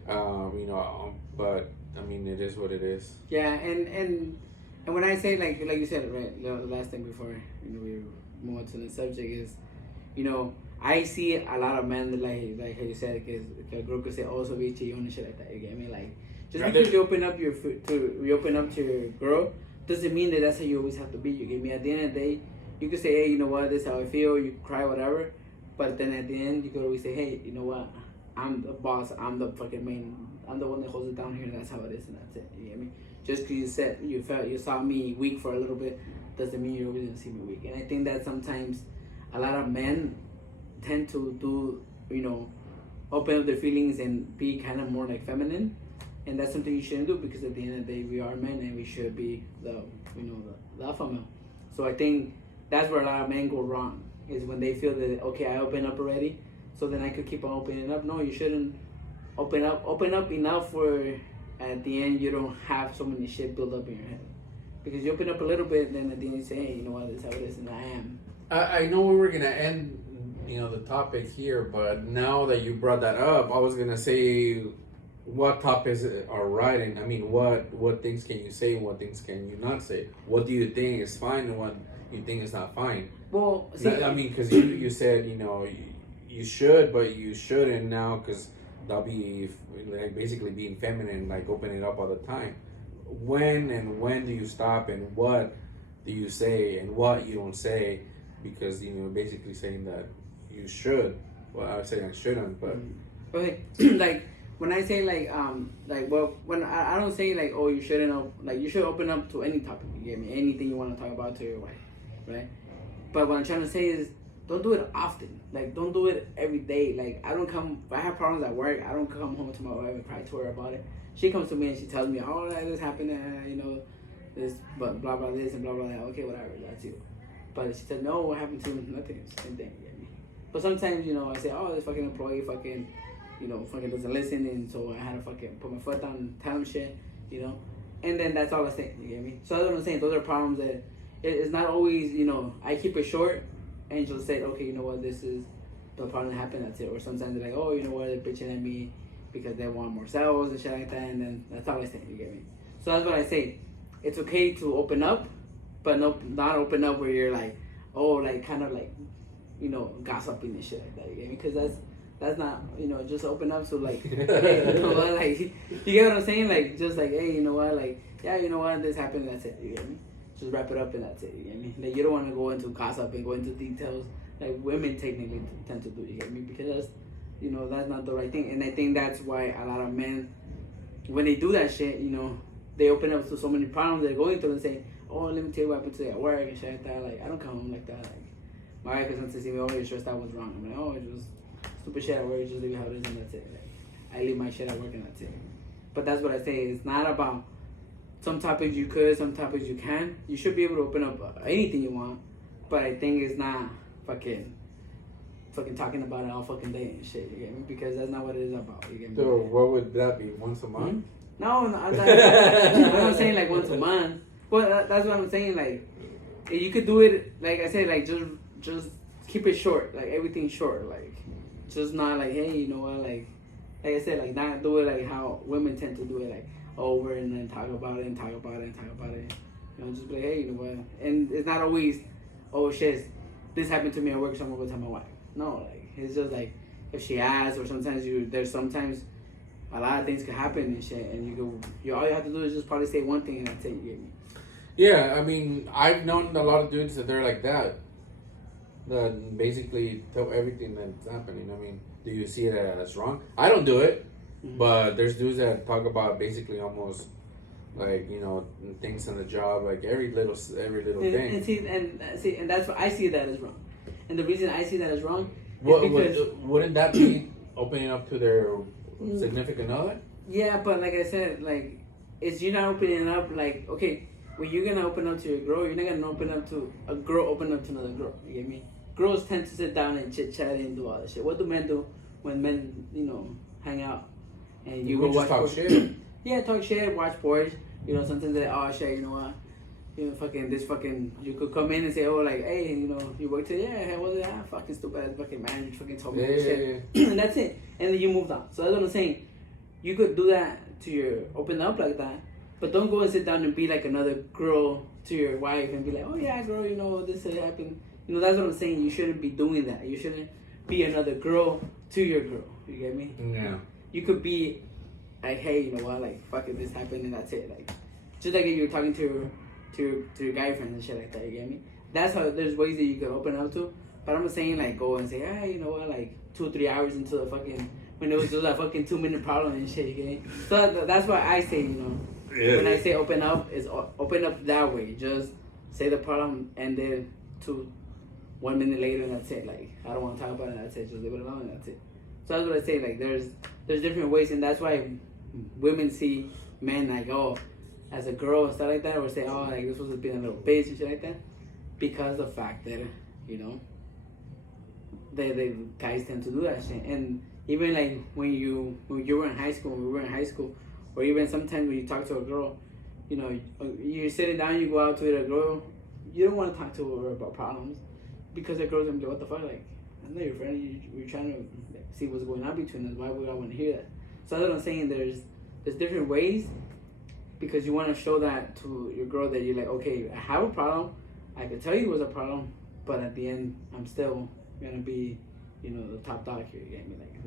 you know, but I mean, it is what it is. Yeah, and when I say like you said, right, the last thing before, you know, we move on to the subject is, you know, I see a lot of men that like how you said, because a girl could say, oh, so be chillon and shit like that. You get me? Like, just because you open up to your girl doesn't mean that that's how you always have to be. You get me? At the end of the day, you could say, hey, you know what, this is how I feel. You cry, whatever. But then at the end, you could always say, hey, you know what? I'm the boss. I'm the fucking main. I'm the one that holds it down here. That's how it is, and that's it. You get me? Just because you saw me weak for a little bit doesn't mean you're always gonna see me weak. And I think that sometimes a lot of men tend to do, you know, open up their feelings and be kind of more like feminine, and that's something you shouldn't do, because at the end of the day, we are men and we should be the alpha male. So I think that's where a lot of men go wrong, is when they feel that, okay, I open up already, so then I could keep on opening up. No, you shouldn't open up enough where at the end you don't have so many shit built up in your head. Because you open up a little bit, then at the end you say, hey, you know what, this is how it is, and I am. I know we were gonna end, you know, the topic here, but now that you brought that up, I was gonna say, what topics are right, and I mean, what things can you say and what things can you not say? What do you think is fine and what you think is not fine? Well, see, I mean, because you said, you know, you should, but you shouldn't now, because that'll be like basically being feminine, like opening up all the time. When do you stop, and what do you say and what you don't say? Because, you know, basically saying that you should. Well, I would say I shouldn't, but okay, like when I say well, when I don't say like, oh, you shouldn't, like, you should open up to any topic. You get me? Anything you want to talk about to your wife, right? But what I'm trying to say is, don't do it often. Like, don't do it every day. Like, if I have problems at work, I don't come home to my wife and cry to her about it. She comes to me and she tells me, oh, this happened, you know, this, but blah, blah, this and blah, blah, that. Okay, whatever, that's you. But she said, no, what happened to me? Nothing. It's the same thing, you get me? But sometimes, you know, I say, oh, this fucking employee fucking doesn't listen, and so I had to fucking put my foot down and tell him shit, you know? And then that's all I say, you get me? So that's what I'm saying. Those are problems that it's not always, you know, I keep it short, and she'll say, okay, you know what, this is the problem that happened, that's it. Or sometimes they're like, oh, you know what, they're bitching at me because they want more sales and shit like that, and then that's all I say, you get me? So that's what I say. It's okay to open up, but not open up where you're like, oh, like, kind of like, you know, gossiping and shit like that, you get me? Because that's not, you know, just open up to like, hey, you know what, like, you get what I'm saying? Like, just like, hey, you know what, like, yeah, you know what, this happened, that's it, you get me? Just wrap it up and that's it, you get me? Like, you don't want to go into gossip and go into details like women technically tend to do, you get me? Because that's, you know, that's not the right thing. And I think that's why a lot of men, when they do that shit, you know, they open up to so many problems they're going through and say, oh, let me tell you what happened today at work and shit like that. Like, I don't come home like that. Like, my wife comes to see me, oh, you're stressed out, what's wrong? I'm like, oh, it was stupid shit at work, just leave it how it is and that's it. Like, I leave my shit at work and that's it. But that's what I say. It's not about some topics you could, some topics you can. You should be able to open up anything you want. But I think it's not fucking talking about it all fucking day and shit. You get me? Because that's not what it is about. You get me? So what would that be? Once a month? No, I'm not saying like once a month. But that's what I'm saying. Like, you could do it. Like I said, like just keep it short. Like everything short. Like just not like, hey, you know what? Like I said, like not do it like how women tend to do it, like over and then talk about it and talk about it and talk about it. You know, just be like, hey, you know what? And it's not always, oh shit, this happened to me at work, so I'm gonna go tell my wife. No, like it's just like if she asks, or sometimes there's sometimes a lot of things can happen and shit, and all you have to do is just probably say one thing and that's it. You get me? Yeah, I mean, I've known a lot of dudes that they're like that. That basically tell everything that's happening. I mean, do you see it as wrong? I don't do it, but there's dudes that talk about basically almost like, you know, things on the job, like every little thing. And that's what I see that as wrong. And the reason I see that as wrong is because wouldn't that be opening up to their significant other? Yeah, but like I said, like it's you're not opening up. Like, okay, when you're gonna open up to your girl, you're not gonna open up to a girl open up to another girl. You get me? Girls tend to sit down and chit chat and do all that shit. What do men do when men, you know, hang out and you go watch talk shit? Yeah, talk shit, watch boys. You know, sometimes they oh shit, you know what? You know, you could come in and say, oh, like, hey, you know, you work today? Yeah, hey, what's that? Fucking stupid ass fucking man, you fucking told me that shit. Yeah. And that's it. And then you moved on. So that's what I'm saying. You could do that open up like that, but don't go and sit down and be like another girl to your wife and be like, oh yeah, girl, you know, this happened. You know, that's what I'm saying. You shouldn't be doing that. You shouldn't be another girl to your girl. You get me? Yeah. You could be like, hey, you know what? Like, fuck it, this happened and that's it. Like, just like if you're talking to your guy friends and shit like that. You get me? That's how there's ways that you could open up to. But I'm not saying like go and say, hey, you know what? Like 2 or 3 hours into the fucking when it was just a fucking 2-minute problem and shit. You get me? So that's why I say, you know, when I say open up, is open up that way. Just say the problem and then 1 minute later and that's it. Like, I don't want to talk about it, that's it. Just leave it alone and that's it. So that's what I say. Like, there's different ways, and that's why women see men like, oh, as a girl and stuff like that, or say, oh, like, this was being a little bitch and shit like that, because the fact that, you know, the guys tend to do that shit. And even like when you were in high school, when we were in high school, or even sometimes when you talk to a girl, you know, you're sitting down, you go out to a girl, you don't want to talk to her about problems, because the girl's gonna be like, what the fuck, like, I know your friend, you're trying to see what's going on between us, why would I want to hear that? So that's what I'm saying, there's different ways, because you want to show that to your girl that you're like, okay, I have a problem, I could tell you it was a problem, but at the end, I'm still gonna be, you know, the top dog here, you get me? Like,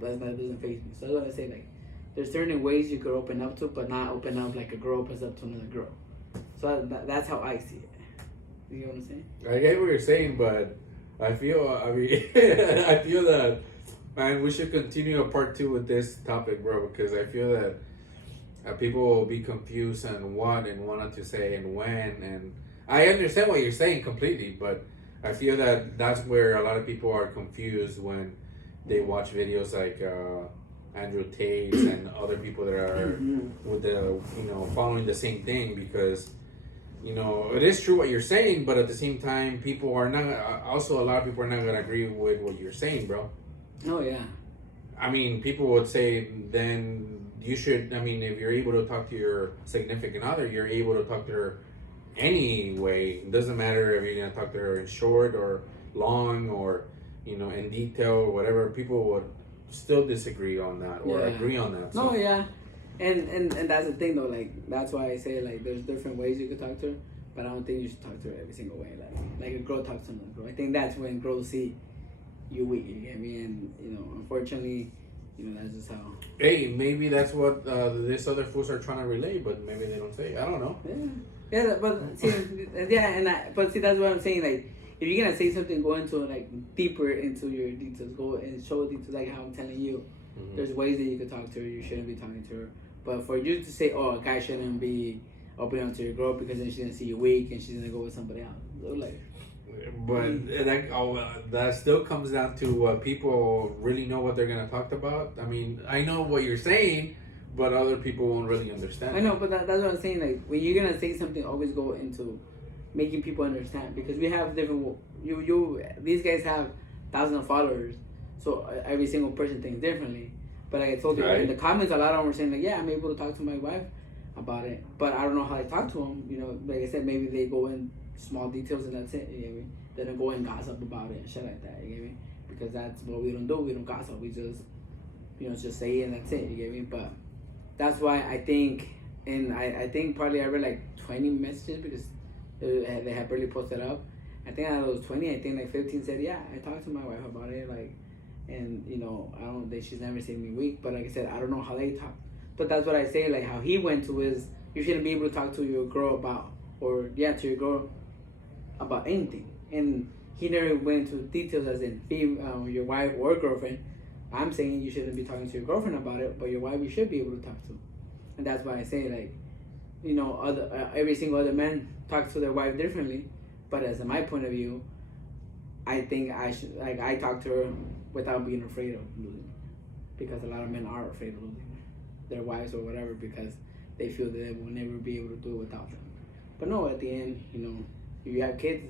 that doesn't faze me. So that's what I say, like, there's certain ways you could open up to, but not open up like a girl opens up to another girl. So that's how I see it. You know what I'm saying? I get what you're saying, but I feel that, man, we should continue a part 2 with this topic, bro, because I feel that people will be confused on what and wanted to say and when, and I understand what you're saying completely, but I feel that that's where a lot of people are confused when they watch videos like Andrew Tate's and other people that are with the, you know, following the same thing, because, you know, it is true what you're saying, but at the same time, people are not, also a lot of people are not going to agree with what you're saying, bro. Oh, yeah. I mean, people would say, then you should, I mean, if you're able to talk to your significant other, you're able to talk to her anyway. It doesn't matter if you're going to talk to her in short or long or, you know, in detail or whatever. People would still disagree on that or agree on that. So. No, yeah. And that's the thing, though. Like, that's why I say, like, there's different ways you could talk to her, but I don't think you should talk to her every single way. Like a girl talks to another girl. I think that's when girls see you weak, you get me? And, you know, unfortunately, you know, that's just how. Hey, maybe that's what this other fools are trying to relay, but maybe they don't say. I don't know. Yeah, but see, but see, that's what I'm saying. Like, if you're gonna say something, go into like deeper into your details. Go and show details, like how I'm telling you. Mm-hmm. There's ways that you could talk to her. You shouldn't be talking to her. But for you to say, oh, a guy shouldn't be opening up to your girl because then she's gonna see you weak and she's gonna go with somebody else. So, like, But that still comes down to people really know what they're gonna talk about. I mean, I know what you're saying, but other people won't really understand. I know, but that's what I'm saying. Like, when you're gonna say something, always go into making people understand, because we have different. These guys have thousands of followers, so every single person thinks differently. But like I told you, right. In the comments, a lot of them were saying like, "Yeah, I'm able to talk to my wife about it," but I don't know how they talk to them. You know, like I said, maybe they go in small details and that's it. You get me? They don't go and gossip about it and shit like that. You get me? Because that's what we don't do. We don't gossip. We just, just say it and that's it. You get me? But that's why I think, and I think probably I read like 20 messages because they had barely posted up. I think out of those 20, I think like 15 said, yeah, I talked to my wife about it, like, and I don't think she's never seen me weak, but like I said, I don't know how they talk. But that's what I say, like how he went to is, you shouldn't be able to talk to your girl about, to your girl about anything. And he never went into details as in your wife or girlfriend. I'm saying you shouldn't be talking to your girlfriend about it, but your wife you should be able to talk to. And that's why I say, like, every single other man talks to their wife differently. But as in my point of view, I think I should, like, I talk to her without being afraid of losing. Because a lot of men are afraid of losing their wives or whatever, because they feel that they will never be able to do it without them. But no, at the end, if you have kids,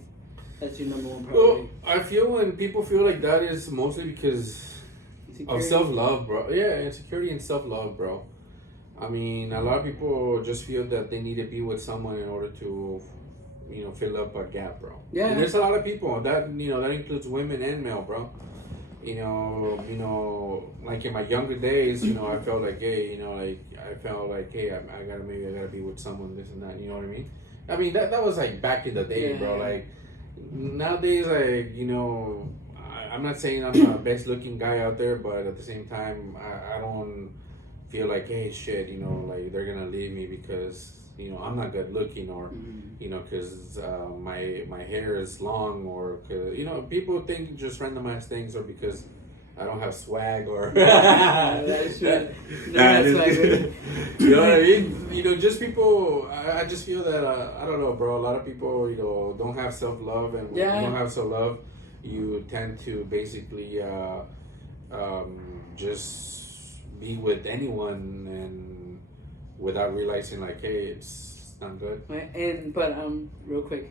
that's your number one priority. Well, I feel when people feel like that is mostly because of self-love, bro. Yeah, insecurity and self-love, bro. I mean, a lot of people just feel that they need to be with someone in order to, fill up a gap, bro. Yeah. And there's a lot of people that, that includes women and male, bro. Like in my younger days, I felt like, hey, I gotta be with someone, this and that, you know what I mean? I mean, that was like back in the day, yeah. bro. Like, nowadays, like, I'm not saying I'm the best looking guy out there, but at the same time, I don't feel like, hey, shit, like they're gonna leave me because, I'm not good looking, or, because my hair is long, or, cause, people think just random ass things, or because I don't have swag, or that's true. You know what I mean? Just people. I just feel that I don't know, bro. A lot of people, don't have self love, and when you don't have self love, you tend to basically just be with anyone, and without realizing, like, hey, it's not good. But real quick,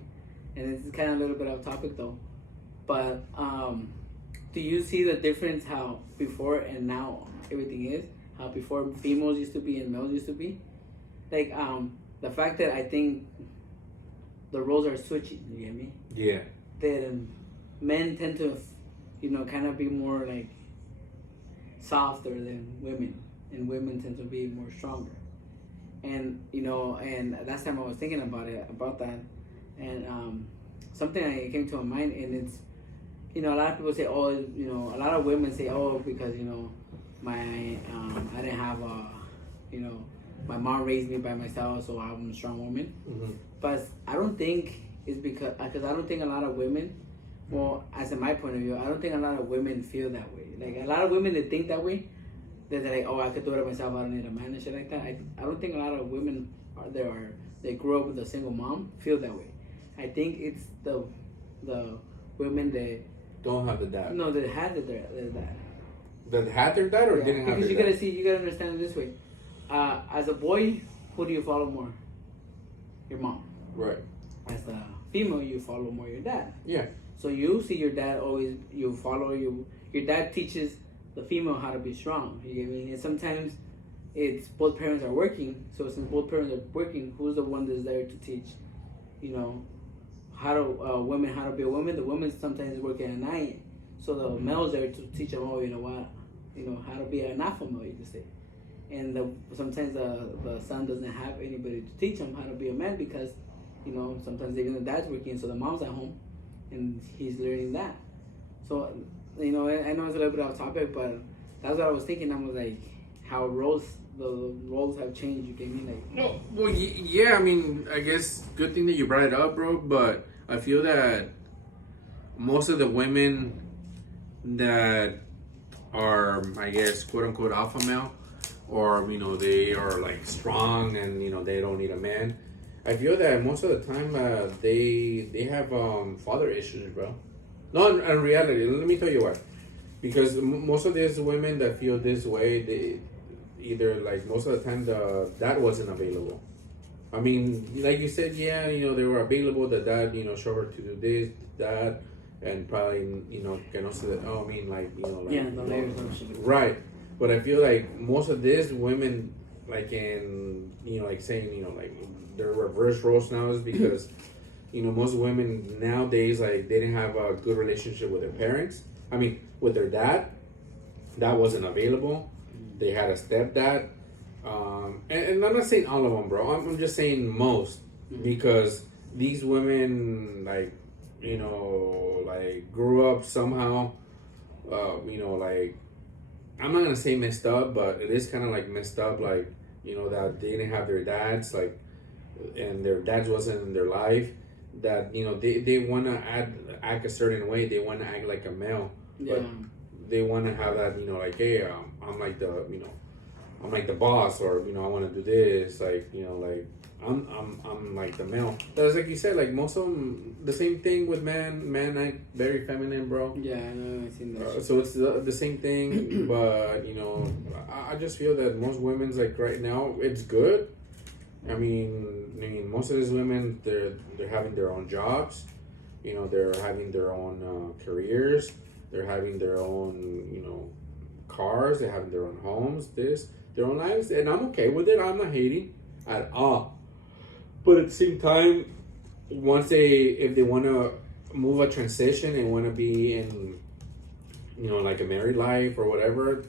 and this is kind of a little bit off topic though, but do you see the difference how before and now everything is? How before females used to be and males used to be? Like, the fact that I think the roles are switching, you get me? Yeah. That men tend to, kind of be more like softer than women, and women tend to be more stronger. And, and last time I was thinking about that, and something that came to my mind, and it's, a lot of people say, oh, a lot of women say, oh, because, I didn't have my mom raised me by myself, so I'm a strong woman. Mm-hmm. But I don't think it's because I don't think a lot of women, well, as in my point of view, I don't think a lot of women feel that way. Like, a lot of women that think that way, they're like, oh, I could do it myself, I don't need a man and shit like that. I don't think a lot of women they grew up with a single mom feel that way. I think it's the women that don't have the dad. No, that had their dad. That had their dad, or didn't have their dad? Because you gotta understand it this way. As a boy, who do you follow more? Your mom. Right. As a female, you follow more your dad. Yeah. So you see your dad always, you follow your dad teaches the female how to be strong. You get me? And sometimes it's both parents are working. So since both parents are working, who's the one that's there to teach, how to women how to be a woman? The women sometimes working at night, so the male's there to teach them. Oh, how to be an alpha male, you can say. And sometimes the son doesn't have anybody to teach him how to be a man because, sometimes even the dad's working, so the mom's at home, and he's learning that. So, I know it's a little bit off topic, but that's what I was thinking. I was like, how the roles have changed. You get me? Like, well, yeah. I mean, I guess good thing that you brought it up, bro. But I feel that most of the women that are, I guess, quote unquote alpha male, or they are like strong and they don't need a man. I feel that most of the time they have father issues, bro. No, in reality, let me tell you why. Because most of these women that feel this way, they either like most of the time the dad wasn't available. I mean, like you said, yeah, they were available. The dad, showed her to do this, that, and probably, can also. Oh, I mean, like, like Yeah, the layers of shit. right. But I feel like most of these women, like in, like saying, like they're reverse roles now is because, most women nowadays, like they didn't have a good relationship with their parents. I mean, with their dad, that wasn't available. They had a stepdad. And I'm not saying all of them, bro. I'm just saying most. Because these women, like, like grew up somehow, like, I'm not gonna say messed up, but it is kind of like messed up, like, that they didn't have their dads, like, and their dads wasn't in their life, that, they want to act a certain way, they want to act like a male, but they want to have that, like, hey, I'm like I'm like the boss, or, I want to do this, like, like, I'm like the male. That's like you said, like most of them, the same thing with men like very feminine, bro. Yeah, I know, I've seen that. So it's the same thing, but I just feel that most women's like right now it's good. I mean, most of these women they're having their own jobs, they're having their own careers, they're having their own cars, they're having their own homes, their own lives, and I'm okay with it. I'm not hating at all. But at the same time, if they want to move a transition and want to be in, like a married life or whatever,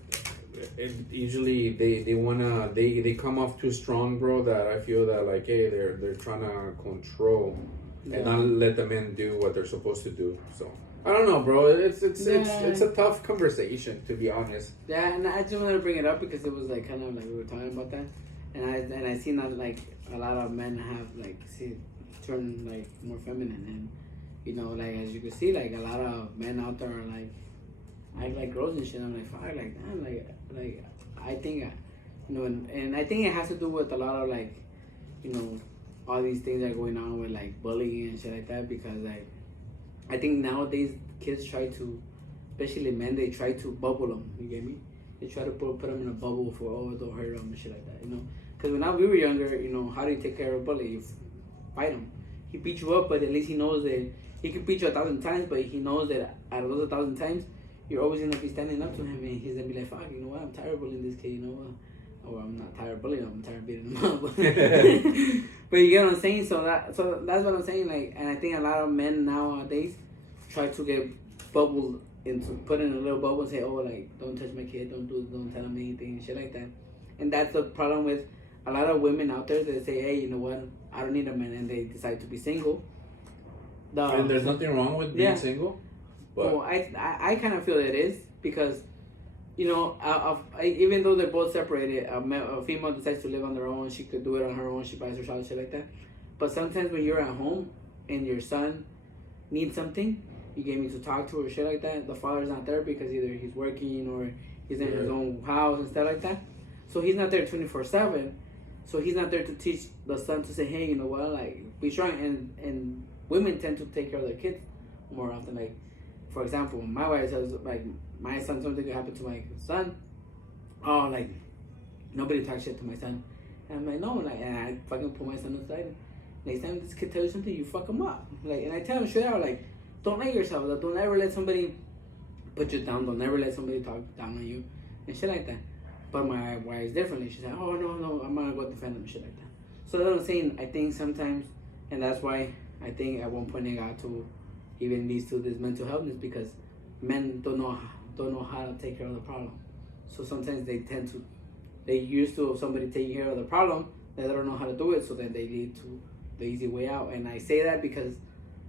usually they come off too strong, bro. That I feel that like, hey, they're trying to control and not let the men do what they're supposed to do. So I don't know, bro. It's a tough conversation, to be honest. Yeah, and I just wanted to bring it up because it was like kind of like we were talking about that, and I seen that like a lot of men have like turn like more feminine, and like as you can see, like a lot of men out there are like act like girls and shit. I'm like, fuck, like damn, like I think and I think it has to do with a lot of like all these things that are going on with like bullying and shit like that, because like I think nowadays kids try to, especially men, they try to bubble them. You get me? They try to put them in a bubble for don't hurt them and shit like that. Because when we were younger, how do you take care of a bully? You fight him. He beat you up, but at least he knows that he can beat you 1,000 times, but he knows that out of those 1,000 times, you're always gonna be standing up to him, and he's gonna be like, "Fuck, you know what? I'm tired of bullying this kid. Or I'm not tired of bullying him. I'm tired of beating him up." But you get what I'm saying? So that's what I'm saying. Like, and I think a lot of men nowadays try to get bubbled put in a little bubble and say, "Oh, like don't touch my kid, don't tell him anything," shit like that. And that's the problem with a lot of women out there that say, "Hey, you know what? I don't need a man," and they decide to be single. And there's nothing wrong with being single. But well, I kind of feel it is because, even though they're both separated, a female decides to live on their own. She could do it on her own. She buys her child, shit like that. But sometimes when you're at home and your son needs something, you get me to talk to or shit like that. The father's not there because either he's working or he's in his own house and stuff like that. So he's not there 24/7. So he's not there to teach the son to say, "Hey, you know what? Like, be strong." And women tend to take care of their kids more often. Like, for example, my wife says, like, my son, something could happen to my son. Oh, like, nobody talks shit to my son. And I'm like, no, like, and I fucking pull my son aside. Next time this kid tells you something, you fuck him up. Like, and I tell him straight out, like, don't let yourself, like, don't ever let somebody put you down. Don't ever let somebody talk down on you and shit like that. But my wife is differently. She's like, oh, no, I'm gonna go defend him, shit like that. So that's what I'm saying. I think sometimes, and that's why I think at one point it got to even leads to this mental healthness, because men don't know how to take care of the problem. So sometimes they used to somebody taking care of the problem, they don't know how to do it, so then they lead to the easy way out. And I say that because,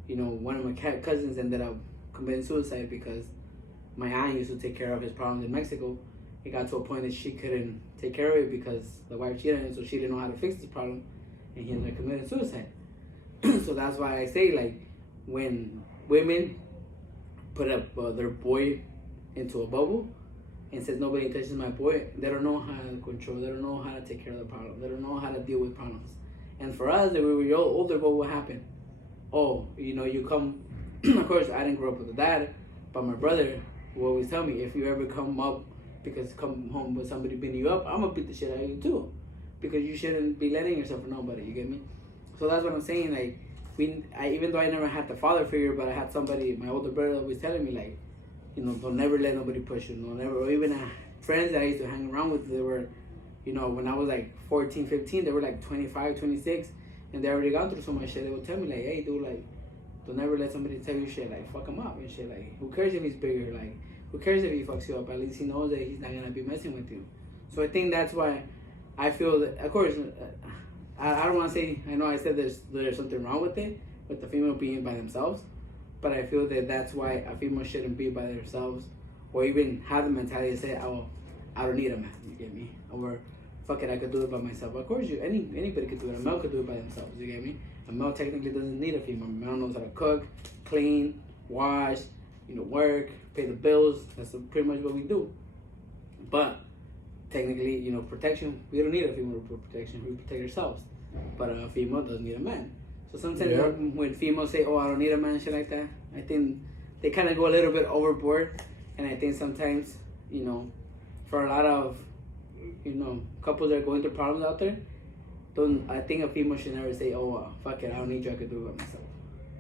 one of my cousins ended up committing suicide because my aunt used to take care of his problems in Mexico. It got to a point that she couldn't take care of it because the wife cheated on him, so she didn't know how to fix this problem, and he ended up committing suicide. So that's why I say, like, when women put up their boy into a bubble and says nobody touches my boy, they don't know how to control, they don't know how to take care of the problem, they don't know how to deal with problems. And for us, that we were older, what would happen? Oh, you come. Of course, I didn't grow up with a dad, but my brother will always tell me, if you ever come home with somebody beating you up, I'm gonna beat the shit out of you too, because you shouldn't be letting yourself for nobody. You get me? So that's what I'm saying. Like, even though I never had the father figure, but I had somebody, my older brother, always telling me, like, don't never let nobody push you. Don't never, or even friends that I used to hang around with, they were, when I was like 14, 15, they were like 25, 26, and they already gone through so much shit. They would tell me, like, hey, dude, like, don't never let somebody tell you shit, like, fuck him up and shit. Like, who cares if he's bigger? Like, who cares if he fucks you up? At least he knows that he's not gonna be messing with you. So I think that's why I feel that, of course, I don't want to say, I know I said there's something wrong with it, with the female being by themselves, but I feel that that's why a female shouldn't be by themselves, or even have the mentality to say, oh, I don't need a man, you get me? Or, fuck it, I could do it by myself. Of course, anybody could do it. A male could do it by themselves, you get me? A male technically doesn't need a female. A male knows how to cook, clean, wash, work, pay the bills. That's pretty much what we do. But technically, protection, we don't need a female for protection. We protect ourselves. But a female doesn't need a man. So sometimes when females say, oh, I don't need a man, shit like that, I think they kind of go a little bit overboard. And I think sometimes, for a lot of, couples that are going through problems out there, I think a female should never say, oh, fuck it, I don't need you, I could do it by myself.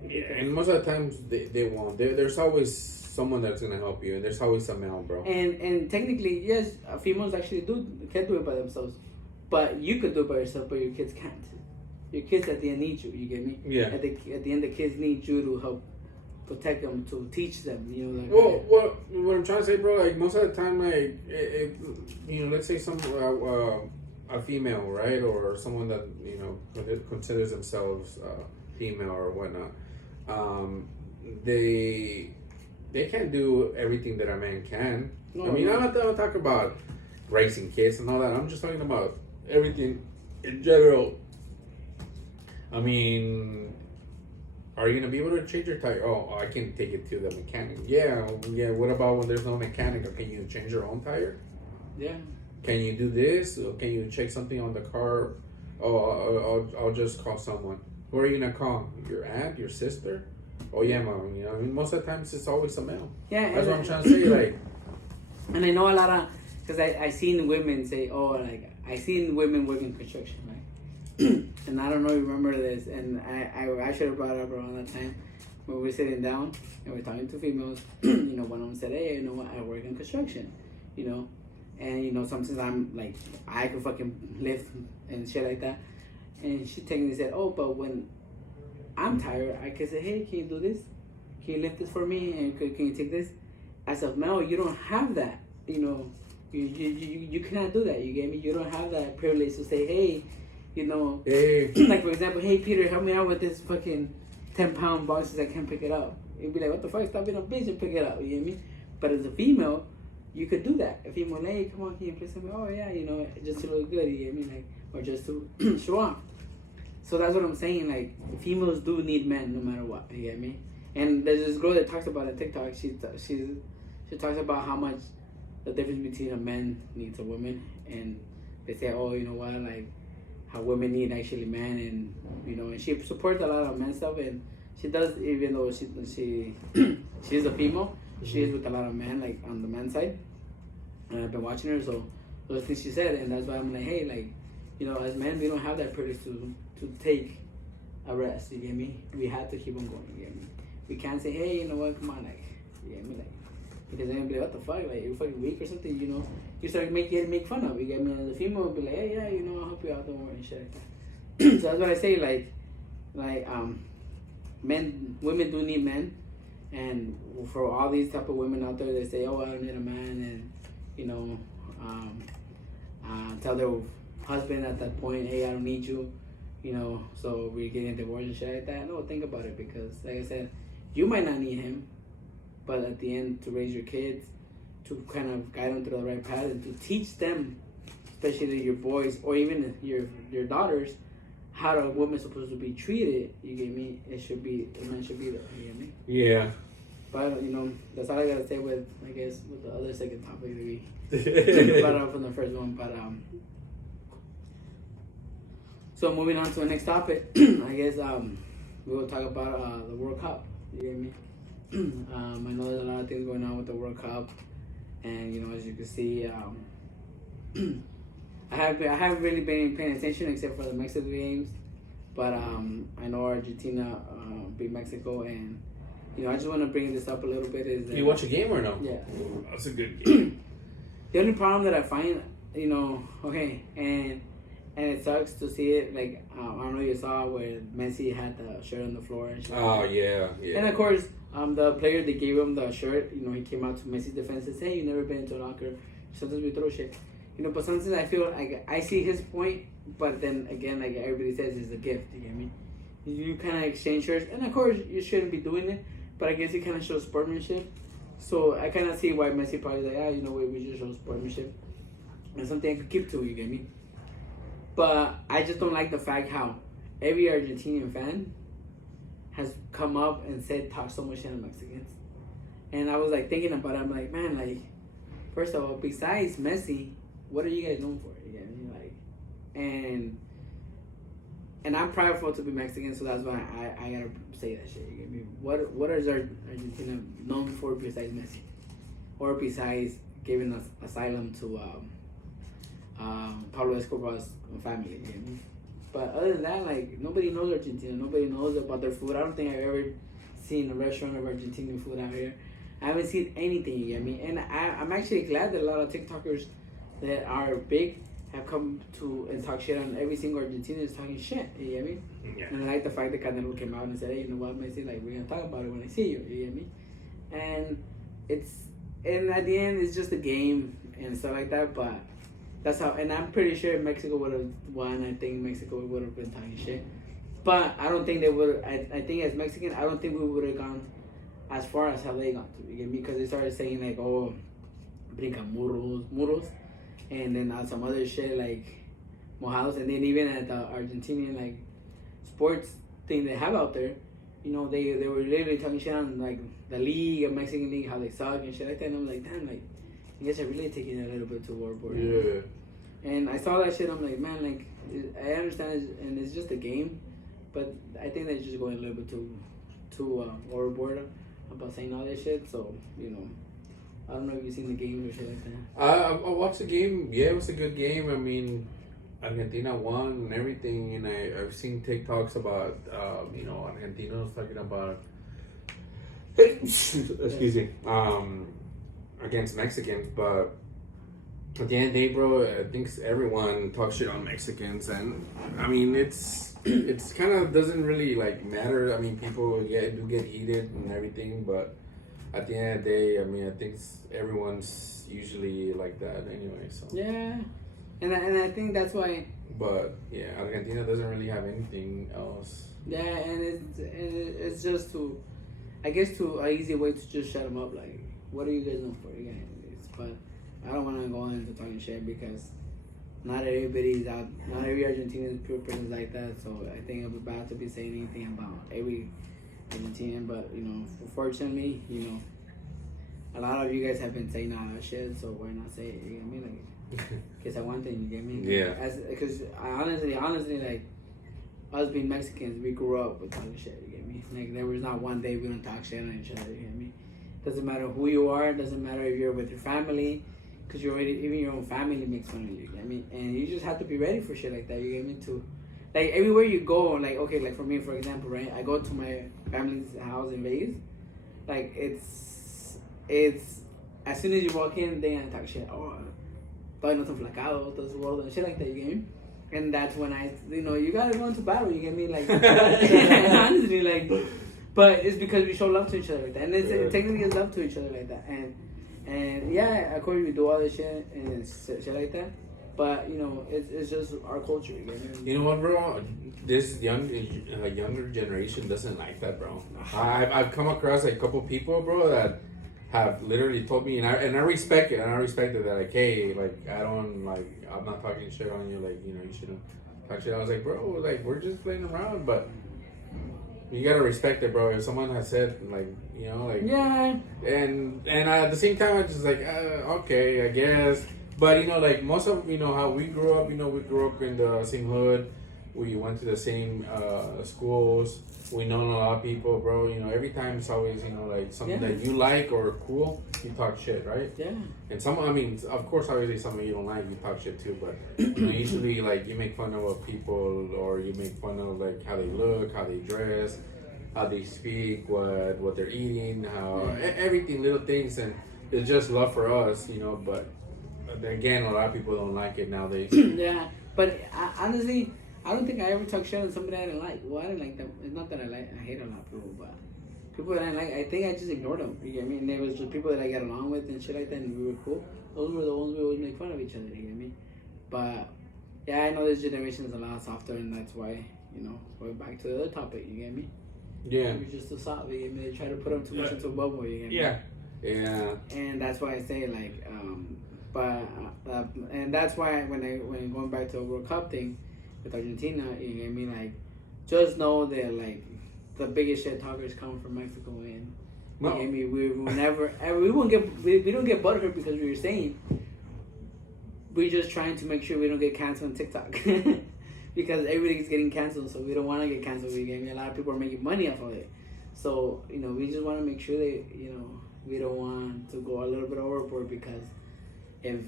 Yeah, and most of the times they won't. There's always someone that's gonna help you, and there's always a male, bro. And technically, yes, females actually can do it by themselves, but you could do it by yourself, but your kids can't. Your kids at the end need you. You get me? Yeah. At the end, the kids need you to help protect them, to teach them. Like. Well, what I'm trying to say, bro, like most of the time, like let's say some a female, right, or someone that considers themselves female or whatnot. They can't do everything that a man can. No, I mean, I'm not talking about raising kids and all that. I'm just talking about everything in general. I mean, are you gonna be able to change your tire? Oh, I can take it to the mechanic. Yeah. What about when there's no mechanic? Or can you change your own tire? Yeah. Can you do this? Or can you check something on the car? Oh, I'll just call someone. Who are you gonna call? Your aunt? Your sister? Oh yeah, mom. I mean, most of the times it's always a male. Yeah, that's what I'm trying to say. Like, and I know a lot of, because I seen women say, oh, like I seen women working construction, right? And I don't know if you remember this, and I should have brought it up around that time when we were sitting down and we're talking to females. One of them said, hey, I work in construction, and sometimes I'm like, I could fucking lift and shit like that. And she technically said, oh, but when I'm tired, I can say, hey, can you do this? Can you lift this for me? And can you take this? As a male, you don't have that. You cannot do that. You get me? You don't have that privilege to say, hey, hey. Like for example, hey, Peter, help me out with this fucking 10-pound boxes. I can't pick it up. You'd be like, what the fuck? Stop being a bitch and pick it up. You get me? But as a female, you could do that. A female, hey, come on, can you play something? Oh yeah, just to look good. You get me? Like, or just to show off. So that's what I'm saying. Like, females do need men no matter what. You get me? And there's this girl that talks about it on TikTok. She talks about how much the difference between a man needs a woman, and they say, oh, you know what, like how women need actually men, and and she supports a lot of men stuff, and she does, even though she's a female, she is with a lot of men, like on the men's side, and I've been watching her, so those things she said, and that's why I'm like, hey, like, as men, we don't have that privilege to take a rest, you get me? We have to keep on going, you get me? We can't say, hey, you know what, come on, like, you get me? Like, because then be like, what the fuck, like, you're fucking weak or something, you start getting make fun of, you get me? And the female will be like, hey, yeah, I'll help you out, don't worry, and shit like that. So that's what I say, like, women do need men, and for all these type of women out there, they say, oh, I don't need a man, and, tell their husband at that point, hey, I don't need you, so we're getting divorced and shit like that. No, think about it, because, like I said, you might not need him, but at the end, to raise your kids, to kind of guide them to the right path, and to teach them, especially your boys or even your daughters, how a woman's supposed to be treated. You get me? A man should be there. You get me? Yeah. But that's all I gotta say with the other second topic that we brought up from the first one. But So moving on to the next topic, I guess we will talk about the World Cup. You get me? I know there's a lot of things going on with the World Cup, and you know, as you can see, I haven't really been paying attention except for the Mexico games, but I know Argentina beat Mexico, and you know, I just want to bring this up a little bit. Is that, You watch a game or no? Yeah. That's a good game. The only problem that I find, you know, okay, and it sucks to see it. Like I don't know, you saw where Messi had the shirt on the floor and shit. Oh yeah. And of course, the player that gave him the shirt, you know, he came out to Messi's defense and said, "Hey, you never been into a locker. Sometimes we throw shit." You know, but sometimes I feel like I see his point, but then again, like everybody says, it's a gift. You get me? You kind of exchange shirts, and of course, you shouldn't be doing it. But I guess it kind of shows sportsmanship. So I kind of see why Messi probably like, you know what, we just show sportsmanship. And something I could keep to, you get me? But I just don't like the fact how every Argentinian fan has come up and talk so much shit on Mexicans. And I was like thinking about it, I'm like, man, like, first of all, besides Messi, what are you guys known for? You get me? Like, and I'm prideful to be Mexican, so that's why I gotta say that shit. You get me? What is Argentina known for besides Messi, or besides giving us asylum to Pablo Escobar's family? You get me? But other than that, like nobody knows Argentina. Nobody knows about their food. I don't think I've ever seen a restaurant of Argentinian food out here. I haven't seen anything. You get me? And I'm actually glad that a lot of TikTokers that are big have come to and talk shit on every single Argentinian is talking shit. You get me? Yeah. And I like the fact that Canelo came out and said, "Hey, you know what, Messi? Like we're gonna talk about it when I see you." You get me? And at the end, it's just a game and stuff like that. But that's how. And I'm pretty sure Mexico would have won. I think Mexico would have been talking shit. But I don't think they would. I think as Mexican, I don't think we would have gone as far as how they got to. You get me? Because they started saying like, "Oh, brinca muros." And then some other shit like mojados, and then even at the Argentinian like sports thing they have out there, you know, they were literally talking shit on like the league, a Mexican league, how they suck and shit like that. And I'm like, damn, like you guys are really taking it a little bit too overboard. Yeah. And I saw that shit. I'm like, man, like I understand, and it's just a game, but I think they're just going a little bit too overboard about saying all that shit. So you know. I don't know if you've seen the game or shit like that. I watched the game. Yeah, it was a good game. I mean, Argentina won and everything. And I've seen TikToks about, you know, Argentinos talking about, excuse me, against Mexicans. But at the end of the day, bro, I think everyone talks shit on Mexicans. And, I mean, it's kind of doesn't really, like, matter. I mean, people do get heated and everything, but at the end of the day, I mean, I think everyone's usually like that anyway. So yeah, and I think that's why. But yeah, Argentina doesn't really have anything else. Yeah, and it's just I guess an easy way to just shut them up. Like, what are you guys known for? You guys, but I don't want to go into talking shit because not everybody's out. Not every Argentinian is pure person like that. So I think I'm about to be saying anything about every Argentinian, but you know, fortunately, you know, a lot of you guys have been saying all that shit, so why not say it? You get me? Like, cause I want thing, you get me? Yeah. Because honestly, like us being Mexicans, we grew up with talking shit. You get me? Like there was not one day we don't talk shit on each other. You get me? Doesn't matter who you are. Doesn't matter if you're with your family, cause even your own family makes fun of you. You get me? And you just have to be ready for shit like that. You get me? Too. Like everywhere you go, like okay, like for me, for example, right? I go to my family's house in Vegas. Like it's as soon as you walk in, they gonna talk shit. Oh, todavía no están flacados, todo su gordo and shit like that. You get me? And that's when you gotta go into battle. You get me? Like honestly, like, but it's because we show love to each other like that, and it's technically it's love to each other like that, and yeah, of course we do all this shit and shit like that. But you know, it's just our culture. You get me? You know what, bro? This younger generation doesn't like that, bro. I've come across like a couple people, bro, that have literally told me, and I respect it, and I respect it that like, hey, like I'm not talking shit on you, like you know, you shouldn't talk shit. I was like, bro, like we're just playing around, but you gotta respect it, bro. If someone has said like, you know, like yeah, and at the same time, I'm just like, okay, I guess. But you know, like most of how we grew up, we grew up in the same hood. We went to the same schools. We know a lot of people, bro. You know, every time it's always, you know, like something that you like or cool, you talk shit, right? Yeah. And some, I mean, of course, obviously, something you don't like, you talk shit too. But you know, usually, like, you make fun of what people, or you make fun of like how they look, how they dress, how they speak, what they're eating, how everything, little things, and it's just love for us, you know. But again, a lot of people don't like it nowadays. Yeah, but honestly, I don't think I ever talked shit on somebody I didn't like. Well, I didn't like them. It's not that I hate a lot of people, but people that I like, I think I just ignored them. You get me? And they was just people that I got along with and shit like that, and we were cool. Those were the ones we always make fun of each other. You get me? But yeah, I know this generation is a lot softer, and that's why, you know, we're back to the other topic. You get me? Yeah. We're just too soft. You get me? They try to put them too much into a bubble. You get me? Yeah. Yeah. And that's why I say like, and that's why when going back to the World Cup thing with Argentina, you get me, like, just know that like the biggest shit talkers come from Mexico, and you get me, we will never ever, we don't get butthurt because we were saying, we're just trying to make sure we don't get canceled on TikTok because everybody's getting canceled, so we don't want to get canceled. You get me? A lot of people are making money off of it, so you know, we just want to make sure that, you know, we don't want to go a little bit overboard, because if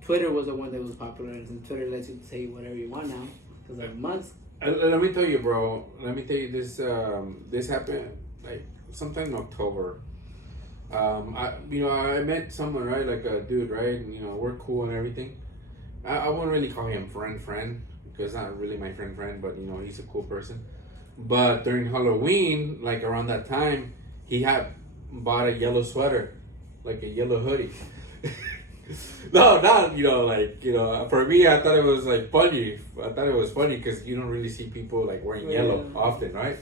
Twitter was the one that was popular, and Twitter lets you say whatever you want now because of months. Let me tell you, bro. Let me tell you this. This happened like sometime in October. I met someone, right? Like a dude, right? And, you know, we're cool and everything. I wouldn't really call him friend because not really my friend, but you know, he's a cool person. But during Halloween, like around that time, he had bought a yellow sweater, like a yellow hoodie. No, not, you know, like, you know, for me, I thought it was like funny. I thought it was funny because you don't really see people like wearing yellow often, right?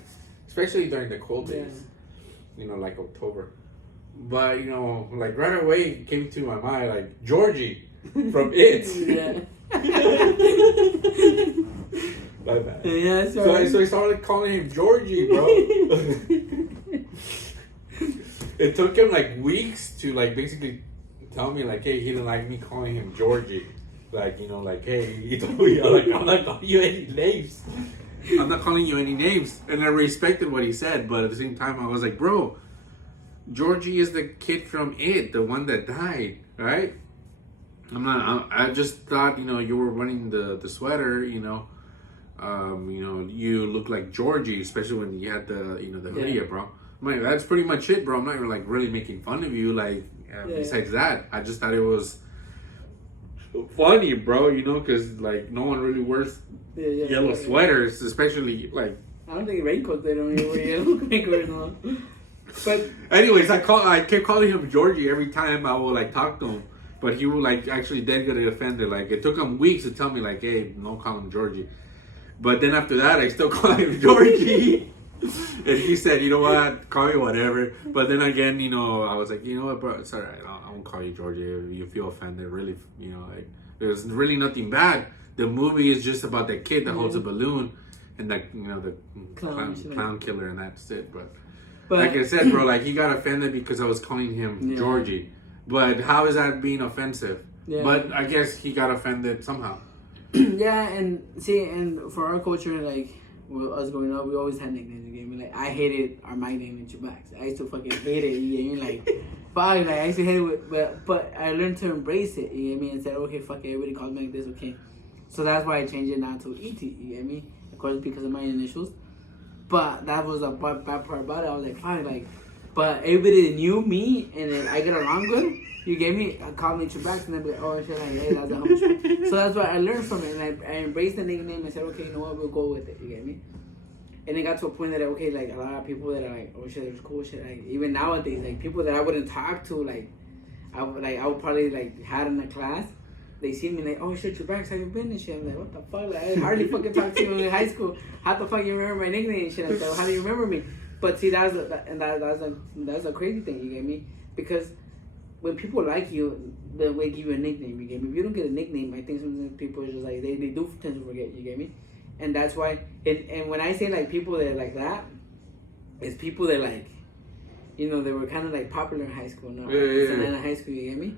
Especially during the cold days, you know, like October. But, you know, like right away it came to my mind, like Georgie from It. Yeah. My bad. Yeah, so I started calling him Georgie, bro. It took him like weeks to like basically tell me like, hey, he didn't like me calling him Georgie. Like, you know, like, hey, he told me, like, I'm not calling you any names. I'm not calling you any names. And I respected what he said, but at the same time, I was like, bro, Georgie is the kid from It, the one that died, right? I just thought, you know, you were running the sweater, you know, you look like Georgie, especially when you had the, you know, the hoodie, bro. I'm like, that's pretty much it, bro. I'm not even like really making fun of you. Like, besides that, I just thought it was funny, bro. You know, because like no one really wears yellow sweaters, especially like. I don't think raincoats they don't even wear yellow raincoats, no. But anyways, I kept calling him Georgie every time I would like talk to him, but he would like actually then get offended. Like it took him weeks to tell me like, hey, don't call him Georgie. But then after that, I still call him Georgie. And he said, you know what, call me whatever. But then again, you know, I was like, you know what, bro, it's alright. I won't call you Georgie if you feel offended. Really, you know, like, there's really nothing bad. The movie is just about that kid that holds a balloon and that, you know, the clown killer, and that's it. But like I said, bro, like he got offended because I was calling him Georgie. But how is that being offensive? Yeah. But I guess he got offended somehow. Yeah, and see, and for our culture, like, us growing up, we always had nicknames. You get me? Like, I hated my name in Chewbacca. I used to fucking hate it. You get me? Like, fuck, like I used to hate it. But I learned to embrace it. You get me? And said, okay, fuck it. Everybody calls me like this. Okay. So that's why I changed it now to ET. You get me? Of course, because of my initials. But that was a bad part about it. I was like, fuck, like, but everybody knew me, and then I get along good. You get me? Call me Chewbacca, and then be like, oh shit, like, hey, that's a humble shit. So that's why I learned from it, and I embraced the nickname and said, okay, you know what, we'll go with it. You get me? And it got to a point that, okay, like, a lot of people that are like, oh shit, there's cool shit. Like, even nowadays, like, people that I wouldn't talk to, like, I would probably, like, had in a class, they see me like, oh shit, Chewbacca, how you been and shit? I'm like, what the fuck? Like, I hardly fucking talked to you in high school. How the fuck you remember my nickname and shit? I'm like, how do you remember me? But see, that's a crazy thing, you get me? Because when people like you, they give you a nickname, you get me? If you don't get a nickname, I think sometimes people are just like, they do tend to forget, you get me? And that's why, and when I say like people that are like that, it's people that like, you know, they were kind of like popular in high school, no? In high school, you get me?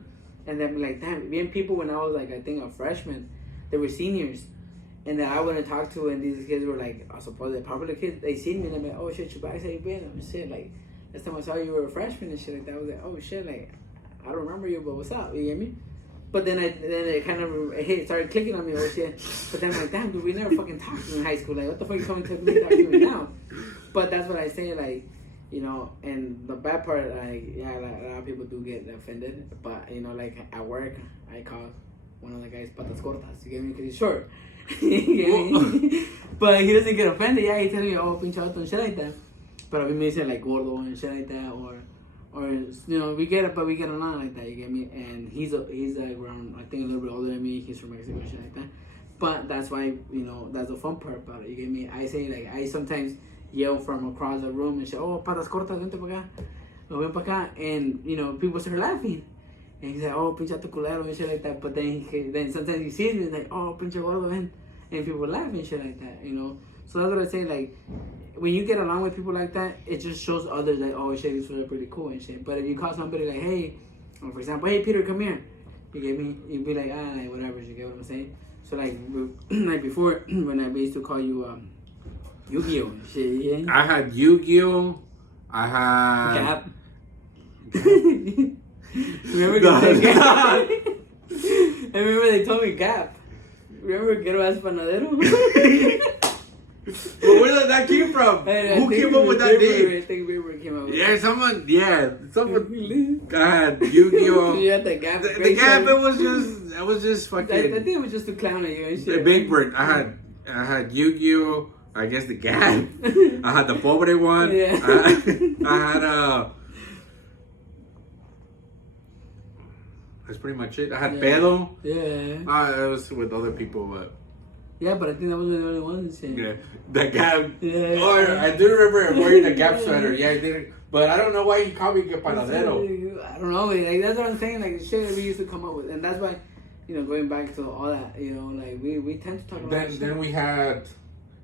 And then like, damn, being people when I was like, I think a freshman, they were seniors. And then I went and talked to, and these kids were like, supposedly popular kids. They seen me and they're like, oh shit, Chubax, how you been? And shit, like, last time I saw you were a freshman and shit like that. I was like, oh shit, like, I don't remember you, but what's up? You get me? But then it kind of started clicking on me, oh shit. But then I'm like, damn, dude, we never fucking talked in high school. Like, what the fuck you coming to me talking to me now? But that's what I say, like, you know, and the bad part, like, yeah, like, a lot of people do get offended. But, you know, like, at work, I call one of the guys patas cortas, you get me? Because he's short. You get me? But he doesn't get offended. Yeah, he tells me, oh, pinche vato and shit like that. But a mí me dice, like, gordo and shit like that. Or you know, we get it, but we get along like that, you get me? And he's like around, I think a little bit older than me. He's from Mexico and shit like that. But that's why, you know, that's the fun part about it, you get me? I say, like, I sometimes yell from across the room and say, oh, patas cortas, vente pa acá. O ven pa acá. And, you know, people start laughing. And he's like, oh, pinche tu culero and shit like that. But then sometimes he sees me and like, oh, pinche gordo, man. And people laugh and shit like that, you know? So that's what I say, like, when you get along with people like that, it just shows others like, oh shit, these people are pretty cool and shit. But if you call somebody like, hey, or for example, hey Peter, come here, you get me? You'd be like, like whatever, you get what I'm saying? So like, like before, when I used to call you Yu-Gi-Oh and shit, yeah. I had Yu-Gi-Oh. I had Gap. Remember Gap? I remember they told me Gap. Remember Ghetto Ass Panadero? But where did that came from? Who came up with that name? I think Bieber came up with that. Someone. I had Yu-Gi-Oh. You had the Gap. The Gap. It was just fucking. I think it was just to clown at you and shit. The Big Bird. I had Yu-Gi-Oh. I guess the Gap. I had the Pobre one. Yeah. I had That's pretty much it. I had Pedo. Yeah. It was with other people, but. Yeah, but I think that was the only one that said. Yeah, the Gap. Yeah. Oh, I do remember wearing a Gap sweater. Yeah, I did. But I don't know why he called me Panadero. I don't know. Like, that's what I'm saying. Like, the shit that we used to come up with. And that's why, you know, going back to all that, you know, like, we tend to talk about Then we had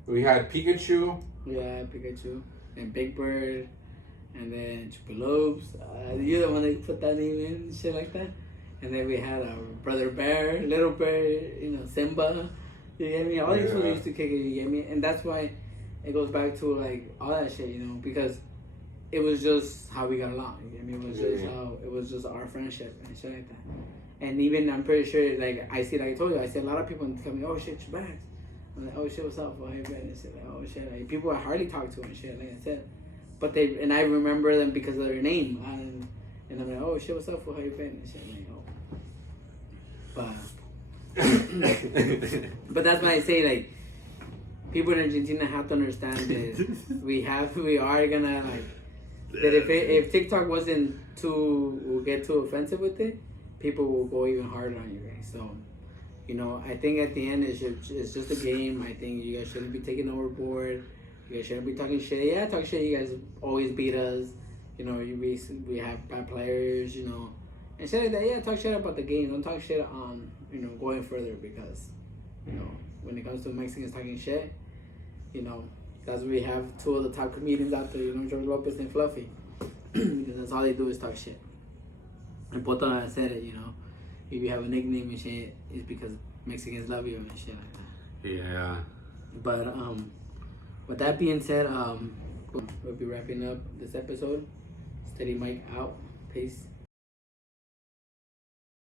Pikachu. Yeah, Pikachu. And Big Bird. And then Chupalopes. You're the one that put that name in, shit like that. And then we had our Brother Bear, Little Bear, you know, Simba. You get me? All these people used to kick it, you get me? And that's why it goes back to, like, all that shit, you know? Because it was just how we got along, you get me? It was just our friendship and shit like that. And even, I'm pretty sure, like, I see, like I told you, I see a lot of people tell me, oh, shit, you're back. I'm like, oh, shit, what's up? Well, how you been? And shit, like, oh, shit. Like, people I hardly talk to and shit, like I said. But and I remember them because of their name. And I'm like, oh, shit, what's up? Well, how you been? And shit, like, oh. But that's why I say, like, people in Argentina have to understand that we are gonna, like, that if TikTok wasn't will get too offensive with it, people will go even harder on you guys. So, you know, I think at the end it's just a game. I think you guys shouldn't be taking overboard. You guys shouldn't be talking shit. Yeah, talk shit. You guys always beat us. You know, we have bad players. You know. And shit like that, yeah, talk shit about the game. Don't talk shit on, you know, going further because, you know, when it comes to Mexicans talking shit, you know, that's where we have two of the top comedians out there, you know, George Lopez and Fluffy. Because that's all they do is talk shit. And Poto said it, you know, if you have a nickname and shit, it's because Mexicans love you and shit like that. Yeah. But, with that being said, we'll be wrapping up this episode. Steady Mike out. Peace.